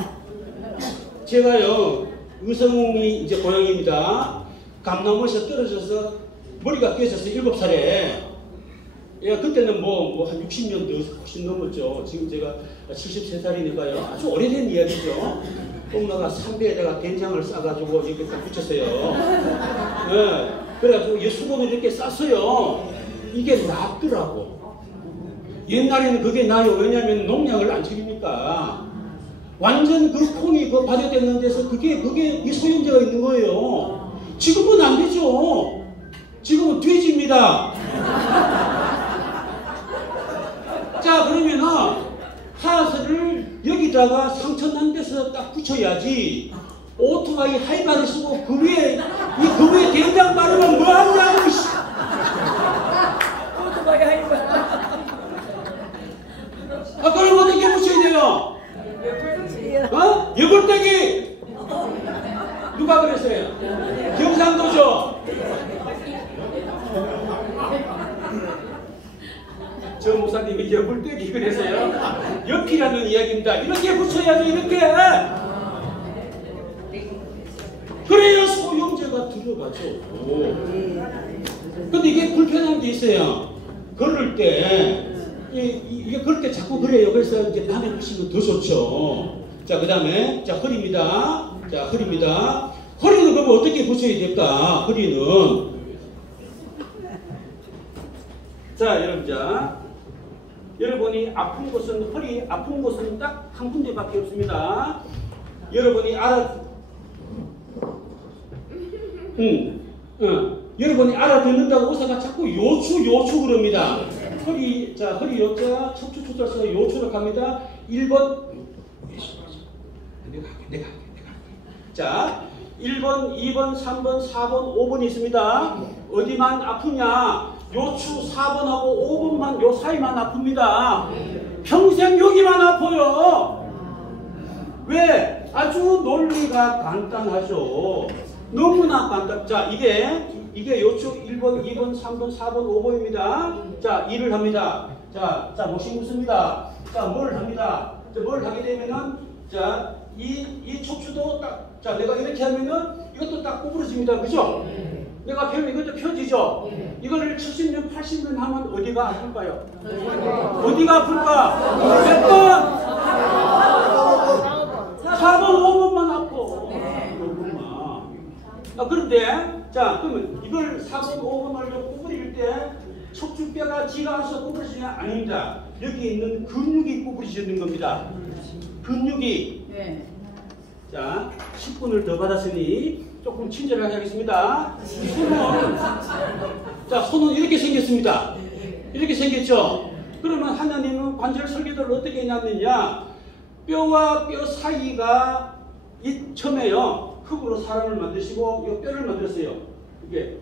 제가요, 의성이 이제 고향입니다. 감나무에서 떨어져서 머리가 깨져서 7살에, 예, 그때는 한 60년 더 훨씬 넘었죠. 지금 제가 73살이니까요. 아주 오래된 이야기죠. 엄마가 삼배에다가 된장을 싸가지고 이렇게 딱 붙였어요. 예, 그래가지고 수건을 이렇게 쌌어요. 이게 낫더라고. 옛날에는 그게 나요. 왜냐하면 농약을 안 치니까. 완전 그 콩이 그 발효되는 데서 그게 이 소염제가 있는 거예요. 지금은 안 되죠. 지금은 돼지입니다. 자, 그러면은 파스를 여기다가 상처 난 데서 딱 붙여야지. 오토바이 하이바를 쓰고 그 위에 된장 바르면 뭐 하냐고. 오토바이 하이바. 아, 그럼 어떻게 붙여야 돼요? 어? 여골대기. 누가 그랬어요? 경상도죠. 저 목사님이 여골대기 그래서요. 옆이라는 이야기입니다. 이렇게 붙여야지, 이렇게. 그래야 소염제가 들어가죠. 근데 이게 불편한 게 있어요. 걸을 때. 이게 그럴 때 자꾸 그래요. 그래서 이제 밤에 붙이면 더 좋죠. 자, 그 다음에, 자, 허리입니다. 자, 허리입니다. 허리는 그러면 어떻게 붙여야 될까? 허리는. 자, 여러분, 여러분이 아픈 곳은, 허리 아픈 곳은 딱 한 군데밖에 없습니다. 여러분이 여러분이 알아듣는다고 의사가 자꾸 요추 그럽니다. 허리 요자, 척추 초절서 요추로 갑니다. 1번, 내가 할게. 자, 1번, 2번, 3번, 4번, 5번이 있습니다. 어디만 아프냐? 요추 4번하고 5번만, 요 사이만 아픕니다. 평생 여기만 아파요. 왜? 아주 논리가 간단하죠. 너무나 간단. 자, 이게 요쪽 1번, 2번, 3번, 4번, 5번입니다. 자, 일을 합니다. 자, 목심 묻습니다. 자, 뭘 합니다. 자, 뭘 하게 되면은, 자, 이 척추도 딱, 자, 내가 이렇게 하면은 이것도 딱 구부러집니다. 그죠? 내가 펴면 이것도 펴지죠? 이거를 70년, 80년 하면 어디가 아플까요? 어디가 아플까? 몇 번? 4번, 5번만 아파. 그런데, 자, 그러면 이걸 4번, 5번을 구부릴 때 척추뼈가 지가 와서 구부러지냐? 아닙니다. 여기 있는 근육이 구부러지는 겁니다. 근육이. 자, 10분을 더 받았으니 조금 친절하게 하겠습니다. 손은 이렇게 생겼습니다. 이렇게 생겼죠? 그러면 하나님은 관절 설계도를 어떻게 해놨느냐? 뼈와 뼈 사이가 처음에요. 흙으로 사람을 만드시고 이 뼈를 만들었어요. 이게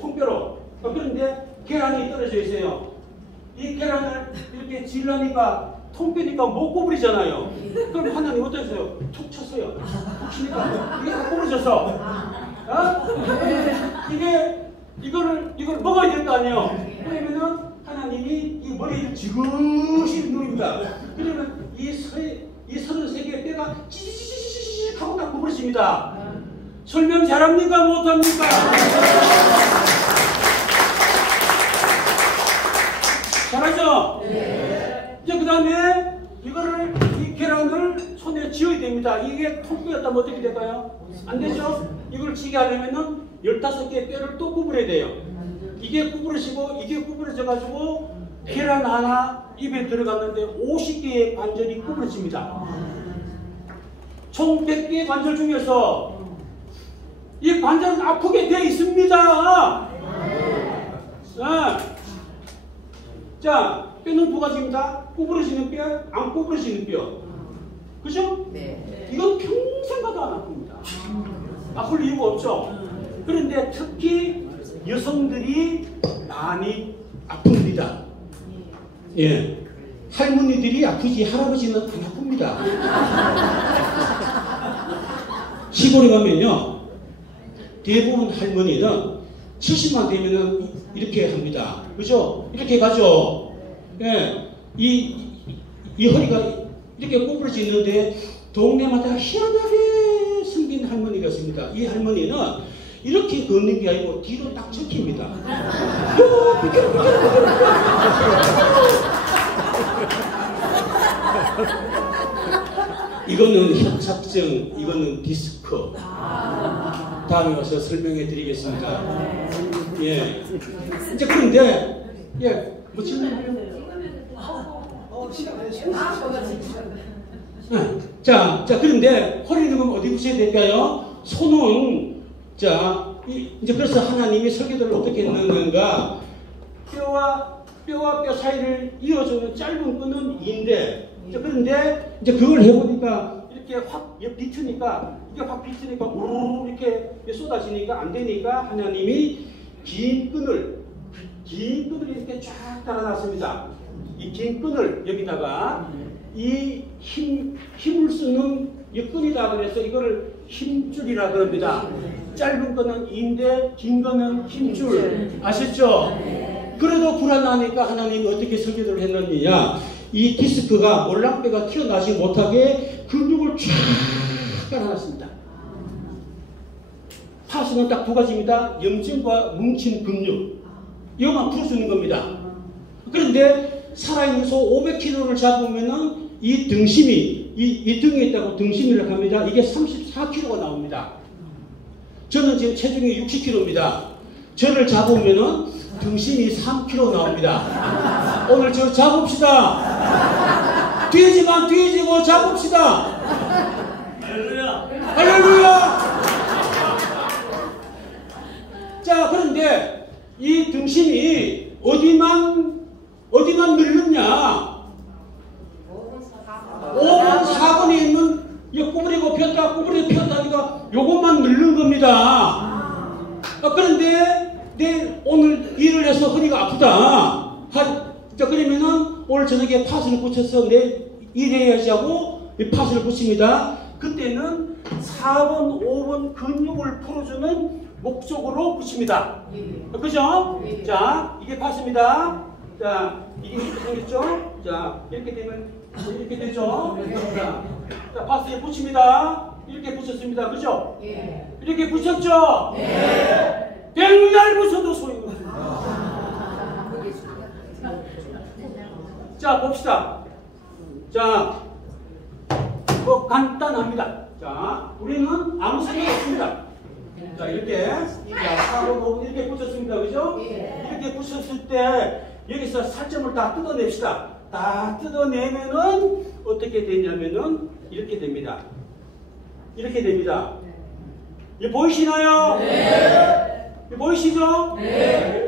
통뼈로. 그런데 계란이 떨어져 있어요. 이 계란을 이렇게 질러니까 통뼈니까 못 구부리잖아요. 그럼 하나님 어떠세요? 툭 쳤어요. 툭 치니까 이게 다 구부러져서. 이걸 먹어야 될 거 아니에요. 그러면은 하나님이 이 머리를 지그시 누릅니다. 그러면 이 33개의 뼈가 찌지지지지지 하고 딱 구부러집니다. 설명 잘합니까? 못합니까? 잘하죠? 이제 그 다음에 이 계란을 손에 쥐어야 됩니다. 이게 통뼈였다면 어떻게 될까요? 안 되죠? 이걸 쥐게 하려면은 15개의 뼈를 또 구부려야 돼요. 이게 구부러지고 이게 구부러져가지고 계란 하나 입에 들어갔는데 50개의 관절이 구부러집니다. 총 100개의 관절 중에서 이 관절은 아프게 되어 있습니다. 자, 뼈는 두 가지입니다. 구부러지는 뼈, 안 구부러지는 뼈. 그죠? 이건 평생 가도 안 아픕니다. 아플 이유가 없죠. 그런데 특히 여성들이 많이 아픕니다. 예. 할머니들이 아프지 할아버지는 안 아픕니다. 시골에 가면요. 대부분 할머니는 70만 되면은 이렇게 합니다. 그죠? 이렇게 가죠. 예. 이 허리가 이렇게 구부러져 있는데 동네마다 희한하게 생긴 할머니가 있습니다. 이 할머니는 이렇게 걷는 게 아니고 뒤로 딱 적힙니다. 이거는 협착증, 이거는 디스크. 다음에 와서 설명해 드리겠습니다. 예. 이제 그런데, 예, 뭐 질문하려고? 자, 그런데 허리는 어디 붙여야 될까요? 손은, 자, 이제 그래서 하나님이 설계도를 어떻게 했는가? 뼈와 뼈 사이를 이어주는 짧은 끈은 인대. 그런데 이제 그걸 해보니까 이렇게 확 비트니까 이게 확 비트니까 우르르 이렇게 쏟아지니까 안 되니까 하나님이 긴 끈을 이렇게 쫙 달아놨습니다. 이 긴 끈을 여기다가 이 힘을 쓰는 이 끈이다 그래서 이거를 힘줄이라 그럽니다. 짧은 거는 인대, 긴 거는 힘줄. 아셨죠? 그래도 불안하니까 하나님이 어떻게 설계도를 했느냐? 이 디스크가 몰랑뼈가 튀어나오지 못하게 근육을 쫙 깔아놨습니다. 파수는 딱 두 가지입니다. 염증과 뭉친 근육. 이것만 풀어주는 겁니다. 그런데 살아있는 소 500kg를 잡으면은 이 등심이, 이 등에 있다고 등심이라고 합니다. 이게 34kg가 나옵니다. 저는 지금 체중이 60kg입니다. 저를 잡으면은 등심이 3kg 나옵니다. 오늘 저 잡읍시다. 돼지만 돼지고 잡읍시다. 할렐루야. 할렐루야. 자, 그런데 이 등심이 어디만 늘렸냐? 5번, 4번에 있는 이 구부리고 폈다, 구부리고 폈다니까 요것만 늘른 겁니다. 그런데 오늘 일을 해서 허리가 아프다. 자, 그러면은 오늘 저녁에 파스를 붙여서 내 일해야지 하고 이 팥을 붙입니다. 그때는 4번, 5번 근육을 풀어주는 목적으로 붙입니다. 그죠? 자, 이게 팥입니다. 자, 이게 이렇게 생겼죠? 자, 이렇게 되면 이렇게 되죠? 자, 팥을 붙입니다. 이렇게 붙였습니다. 그죠? 이렇게 붙였죠? 백날 붙여도 소용없어요. 자, 봅시다. 자, 뭐 간단합니다. 자, 우리는 아무 생각 없습니다. 자, 이렇게. 자, 4번, 5번 이렇게 붙였습니다. 그죠? 이렇게 붙였을 때, 여기서 살점을 다 뜯어냅시다. 다 뜯어내면은, 어떻게 되냐면은, 이렇게 됩니다. 이렇게 됩니다. 이게 보이시나요? 이게 보이시죠?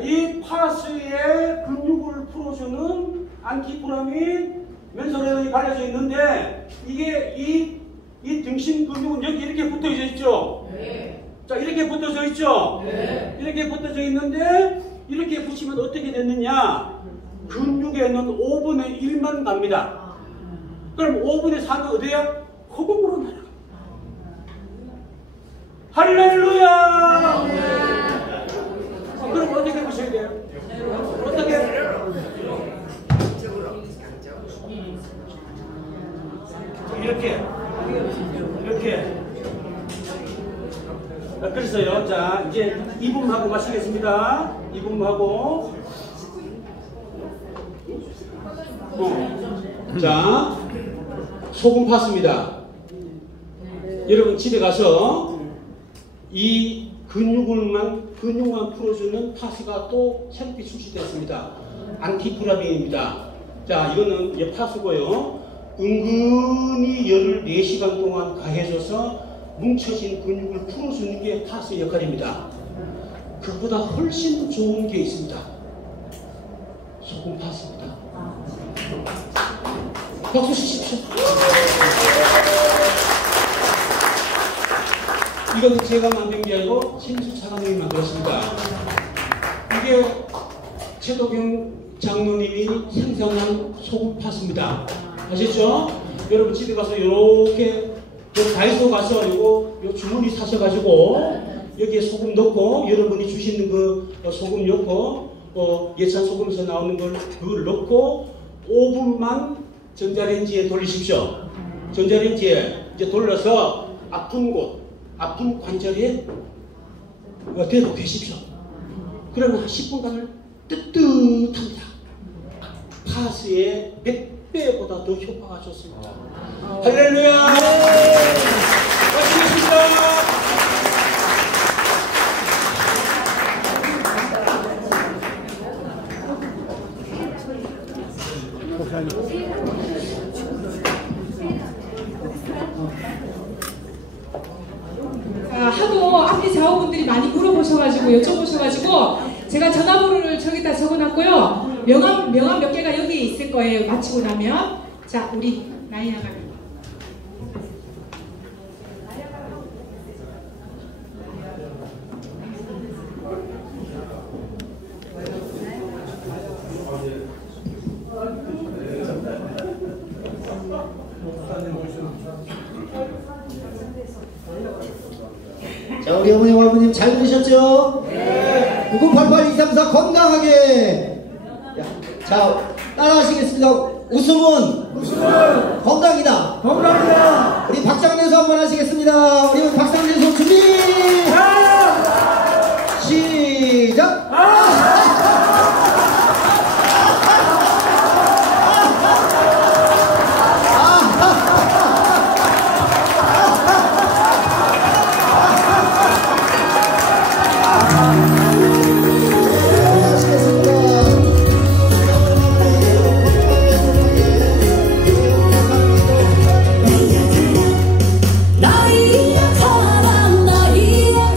이 파스의 근육을 풀어주는 안티프라민 멘소레론이 발려져 있는데, 이게 이 등심 근육은 여기 이렇게 붙어져 있죠? 자, 이렇게 붙어져 있죠? 이렇게 붙어져 있는데, 이렇게 붙이면 어떻게 됐느냐? 근육에는 5분의 1만 갑니다. 그럼 5분의 4는 어디야? 허공으로 날아가. 할렐루야! 그럼 어떻게 보셔야 돼요? 어떻게? 이렇게. 그래서요, 자, 이제 2분하고 마시겠습니다. 2분하고. 자, 소금 팠습니다. 여러분 집에 가서 이 근육만 풀어주는 파스가 또 새롭게 출시됐습니다. 안티프라빈입니다. 자, 이거는 파스고요. 은근히 열을 4시간 동안 가해져서 뭉쳐진 근육을 풀어주는 게 파스의 역할입니다. 그보다 훨씬 좋은 게 있습니다. 소금 파스입니다. 박수 치십시오. 이건 제가 만든 게 아니고 신수 차관님이 만들었습니다. 이게 최도경 장로님이 생산한 소금 파스입니다. 아시죠? 여러분 집에 가서 이렇게 다이소 가서 요 주머니 사셔가지고 여기에 소금 넣고 여러분이 주시는 그 소금 넣고 예찬 소금에서 나오는 그걸 넣고 5분만 전자레인지에 돌리십시오. 전자레인지에 이제 돌려서 아픈 곳, 아픈 관절에 대고 계십시오. 그러면 10분간을 뜨뜻합니다. 파스의 100배보다 더 효과가 좋습니다. 할렐루야! 마치겠습니다. 하도 앞에 좌우분들이 많이 물어보셔가지고 여쭤보셔가지고 제가 전화번호를 저기다 적어놨고요. 명함 몇 개가 여기에 있을 거예요. 마치고 나면. 자, 우리 나이나가 자, 우리 어머님, 아버님 잘 들으셨죠? 네. 9988234 건강하게. 자, 따라하시겠습니다. 웃음은 건강이다. 우리 박상대소 한번 하시겠습니다. 우리 박상대소 준비. 시작. 나이야 사랑 나이야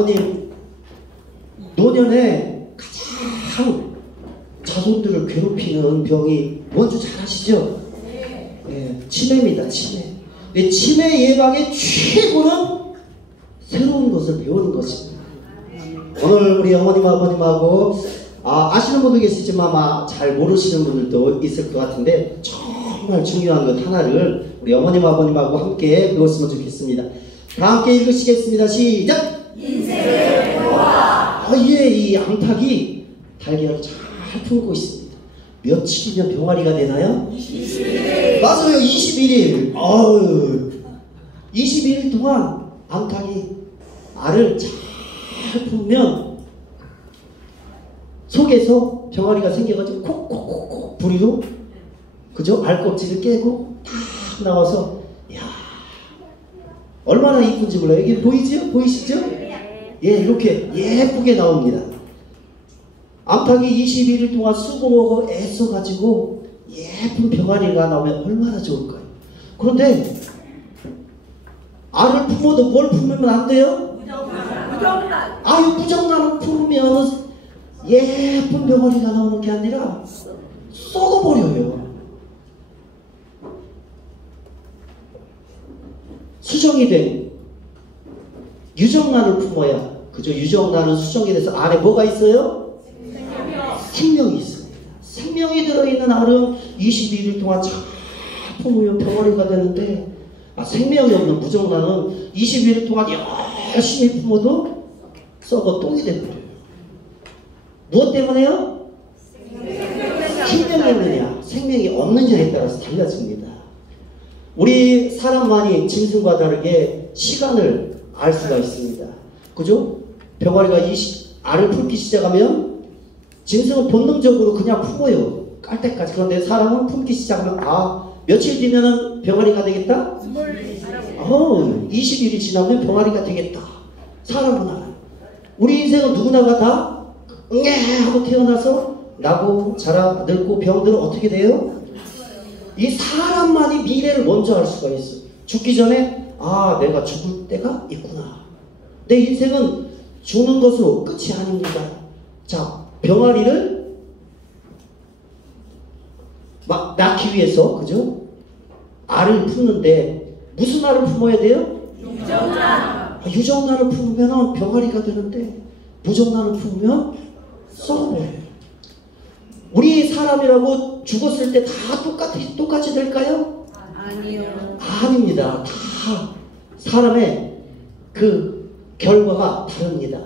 아버님 노년에 가장 자손들을 괴롭히는 병이 뭔지 잘 아시죠? 네, 치매입니다. 치매. 네, 치매 예방의 최고는 새로운 것을 배우는 것입니다. 오늘 우리 어머님 아버님하고 아시는 분도 계시지만 아마 잘 모르시는 분들도 있을 것 같은데 정말 중요한 것 하나를 우리 어머님 아버님하고 함께 배웠으면 좋겠습니다. 다 함께 읽으시겠습니다. 시작! 인생의 평화. 예, 이 암탉이 달걀을 잘 품고 있습니다. 며칠이면 병아리가 되나요? 21일. 맞아요. 21일. 21일 동안 암탉이 알을 잘 품으면 속에서 병아리가 생겨가지고 콕콕콕콕 부리로 그죠? 알 껍질을 깨고 딱 나와서 야 얼마나 이쁜지 몰라요. 이게 보이죠? 보이시죠? 예, 이렇게 예쁘게 나옵니다. 암탉이 21일 동안 수고하고 애써가지고 예쁜 병아리가 나오면 얼마나 좋을까요? 그런데 알을 품어도 뭘 품으면 안 돼요? 무정란. 아유, 무정란을 품으면 예쁜 병아리가 나오는 게 아니라 썩어버려요. 수정이 된 유정란을 품어야, 그죠? 유정란은 수정이 돼서 안에 뭐가 있어요? 생명이 있습니다. 생명이 들어있는 알은 21일 동안 잘 품으면 병아리가 되는데, 생명이 없는 무정란은 21일 동안 열심히 품어도 썩어 똥이 되거든요. 무엇 때문에요? 생명이 있느냐, 생명이 없느냐에 따라서 달라집니다. 우리 사람만이 짐승과 다르게 시간을 알 수가 있습니다. 그죠? 병아리가 알을 품기 시작하면 짐승은 본능적으로 그냥 품어요. 깔 때까지. 그런데 사람은 품기 시작하면 며칠 뒤면은 병아리가 되겠다? 20일이 지나면 병아리가 되겠다. 사람은 알아요. 우리 인생은 누구나가 다 하고 태어나서 나고 자라 늙고 병들어 어떻게 돼요? 이 사람만이 미래를 먼저 알 수가 있어. 죽기 전에 내가 죽을 때가 있구나. 내 인생은 죽는 것으로 끝이 아닙니다. 자, 병아리를 막 낳기 위해서, 그죠? 알을 품는데 무슨 알을 품어야 돼요? 유정란. 유정란을 품으면 병아리가 되는데 무정란을 품으면 썩어버려요. 우리 사람이라고 죽었을 때 다 똑같이 될까요? 아니요. 아닙니다. 다 사람의 그 결과가 다릅니다.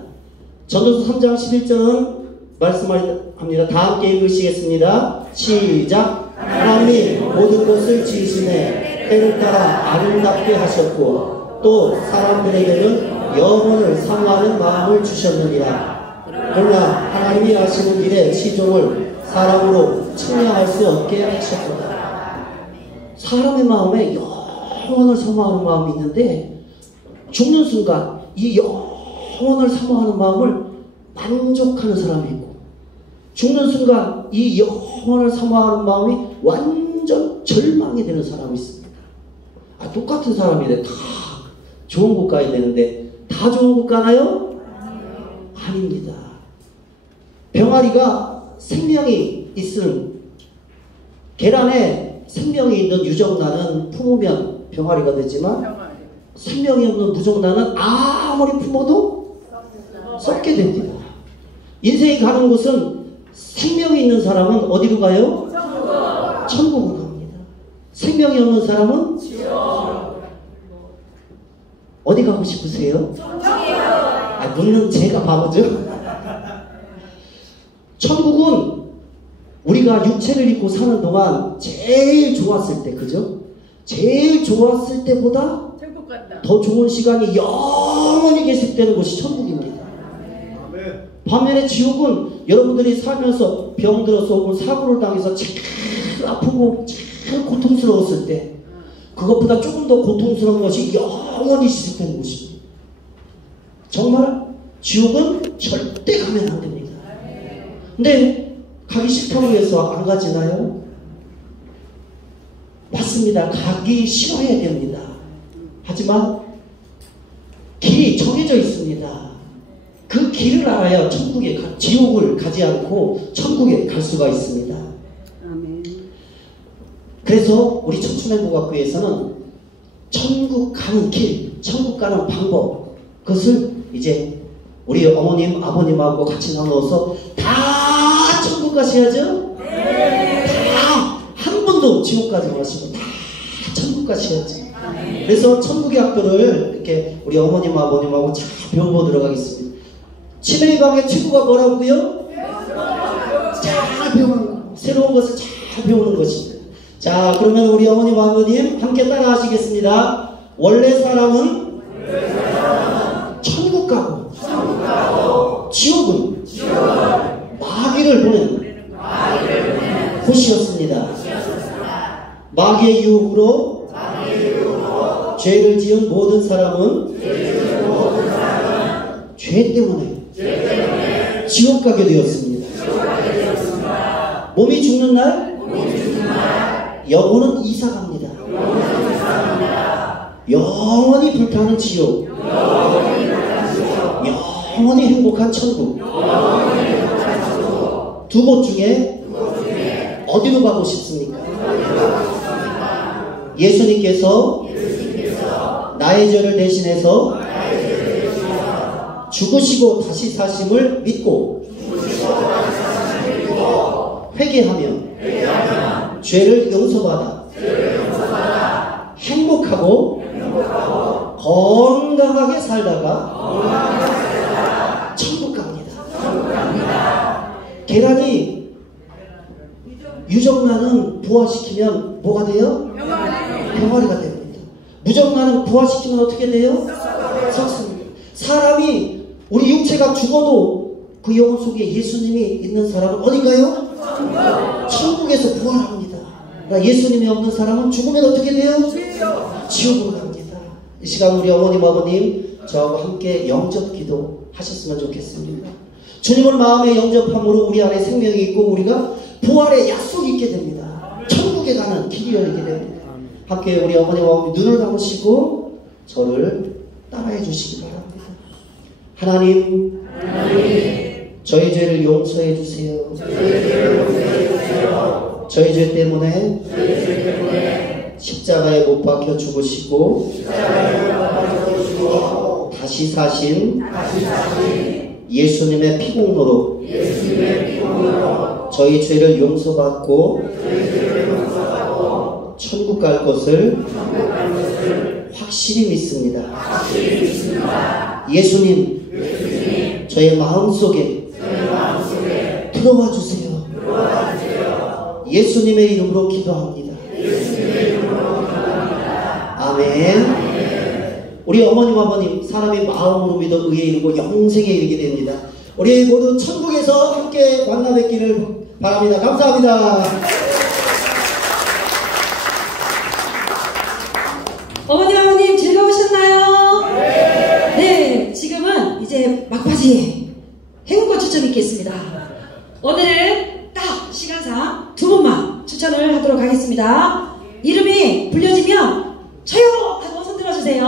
전도서 3장 11절은 말씀합니다. 다 함께 읽으시겠습니다. 시작. 하나님이 모든 것을 지으시네 때를 따라 아름답게 하셨고 또 사람들에게는 영혼을 사모하는 마음을 주셨느니라. 그러나 하나님이 하시는 일에 시종을 사람으로 측량할 수 없게 하셨도다. 사람의 마음에 영혼을 사모하는 마음이 있는데 죽는 순간 이 영혼을 사모하는 마음을 만족하는 사람이 있고 죽는 순간 이 영혼을 사모하는 마음이 완전 절망이 되는 사람이 있습니다. 똑같은 사람인데 다 좋은 곳 가야 되는데 다 좋은 곳 가나요? 아닙니다. 병아리가 생명이 있은 계란에 생명이 있는 유정란은 품으면 병아리가 되지만 생명이 없는 무정란은 아무리 품어도 썩게 됩니다. 인생이 가는 곳은 생명이 있는 사람은 어디로 가요? 천국으로 갑니다. 생명이 없는 사람은 어디 가고 싶으세요? 묻는 제가 바보죠? 천국은 우리가 육체를 입고 사는 동안 제일 좋았을 때, 그죠? 제일 좋았을 때보다 더 좋은 시간이 영원히 계속되는 곳이 천국입니다. 반면에 지옥은 여러분들이 살면서 병들어서 혹은 사고를 당해서 제일 아프고 제일 고통스러웠을 때 그것보다 조금 더 고통스러운 것이 영원히 지속되는 곳입니다. 정말 지옥은 절대 가면 안 됩니다. 근데 가기 싫다고 해서 안 가지나요? 맞습니다. 가기 싫어해야 됩니다. 하지만 길이 정해져 있습니다. 그 길을 알아야 지옥을 가지 않고 천국에 갈 수가 있습니다. 그래서 우리 청춘행복학교에서는 천국 가는 길, 천국 가는 방법, 그것을 이제 우리 어머님, 아버님하고 같이 나누어서 다 천국 가셔야죠? 다 한 번도 지옥 가지 마시고 다 천국 가셔야죠. 그래서 천국의 학교를 이렇게 우리 어머님, 아버님하고 잘 배워보도록 하겠습니다. 치매 예방의 최고가 뭐라고요? 잘 배우는 거. 새로운 것을 잘 배우는 것입니다. 자, 그러면 우리 어머님, 아버님 함께 따라 하시겠습니다. 원래 사람은 천국 가고 지옥은 마귀를 보내는 곳이었습니다. 마귀의 유혹으로 죄를 지은 모든 사람은 죄 때문에 지옥 가게 되었습니다. 몸이 죽는 날 영혼은 이사 갑니다. 영원히 불타는 지옥, 영원히 행복한 천국. 두 곳 중에 어디로 가고 싶습니까? 예수님께서 나의 죄를 대신해서 죽으시고 다시 사심을 믿고 회개하며 죄를 용서받아 행복하고 건강하게 살다가 천국 갑니다. 계란이 유정란은 부화시키면 뭐가 돼요? 병아리가 됩니다. 무정란은 부화시키면 어떻게 돼요? 썩습니다. 사람이 우리 육체가 죽어도 그 영혼 속에 예수님이 있는 사람은 어딘가요? 천국에서 부활합니다. 그러니까 예수님이 없는 사람은 죽으면 어떻게 돼요? 지옥으로 갑니다. 이 시간 우리 어머님, 아버님 저하고 함께 영접 기도 하셨으면 좋겠습니다. 주님을 마음에 영접함으로 우리 안에 생명이 있고 우리가 부활의 약속이 있게 됩니다. 천국에 가는 길이 열리게 됩니다. 함께 우리 어머니와 눈을 감으시고 저를 따라해 주시기 바랍니다. 하나님, 저희 죄를 용서해 주세요. 저희 죄 때문에 십자가에 못 박혀 죽으시고 다시 사신 예수님의 피공로로 저희 죄를 용서받고 천국 갈 것을 확실히 믿습니다. 예수님, 저의 마음속에 들어와 주세요. 예수님의 이름으로 기도합니다. 아멘. 우리 어머님, 아버님, 사람이 마음으로 믿어 의에 이르고 영생에 이르게 됩니다. 우리 모두 천국에서 함께 만나 뵙기를 바랍니다. 감사합니다. 어머니, 아버님 즐거우셨나요? 네, 지금은 이제 막바지에 행운권 추첨이 있겠습니다. 오늘은 딱 시간상 두 분만 추천을 하도록 하겠습니다. 이름이 불려지면 저요! 하고 손 들어주세요.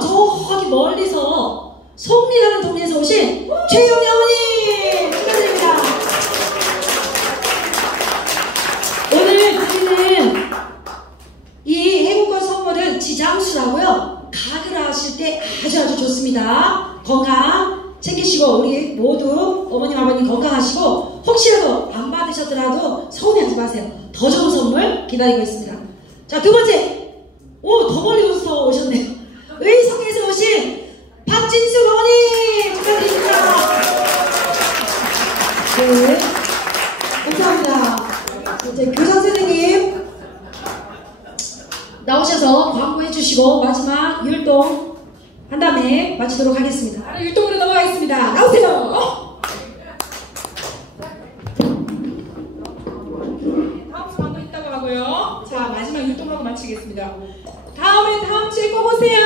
저기 멀리서 송리라는 동네에서 오신 최영미 어머니 축하드립니다. 오늘 드리는 이 행운권 선물은 지장수라고요. 가글 하실 때 아주 좋습니다. 건강 챙기시고 우리 모두 어머님, 아버님 건강하시고 혹시라도 안 받으셨더라도 서운해하지 마세요. 더 좋은 선물 기다리고 있습니다. 자, 두 번째. 더 멀리서 오셨네요. 의성에서 오신 박진수 어머니 축하드립니다. 네, 감사합니다. 이제 교장 선생님 나오셔서 광고해 주시고 마지막 율동 한 다음에 마치도록 하겠습니다. 바로 율동으로 넘어가겠습니다. 나오세요. 다음 주 광고 있다고 하고요. 자, 마지막 율동하고 마치겠습니다. 다음에 다음 주에 꼭 오세요.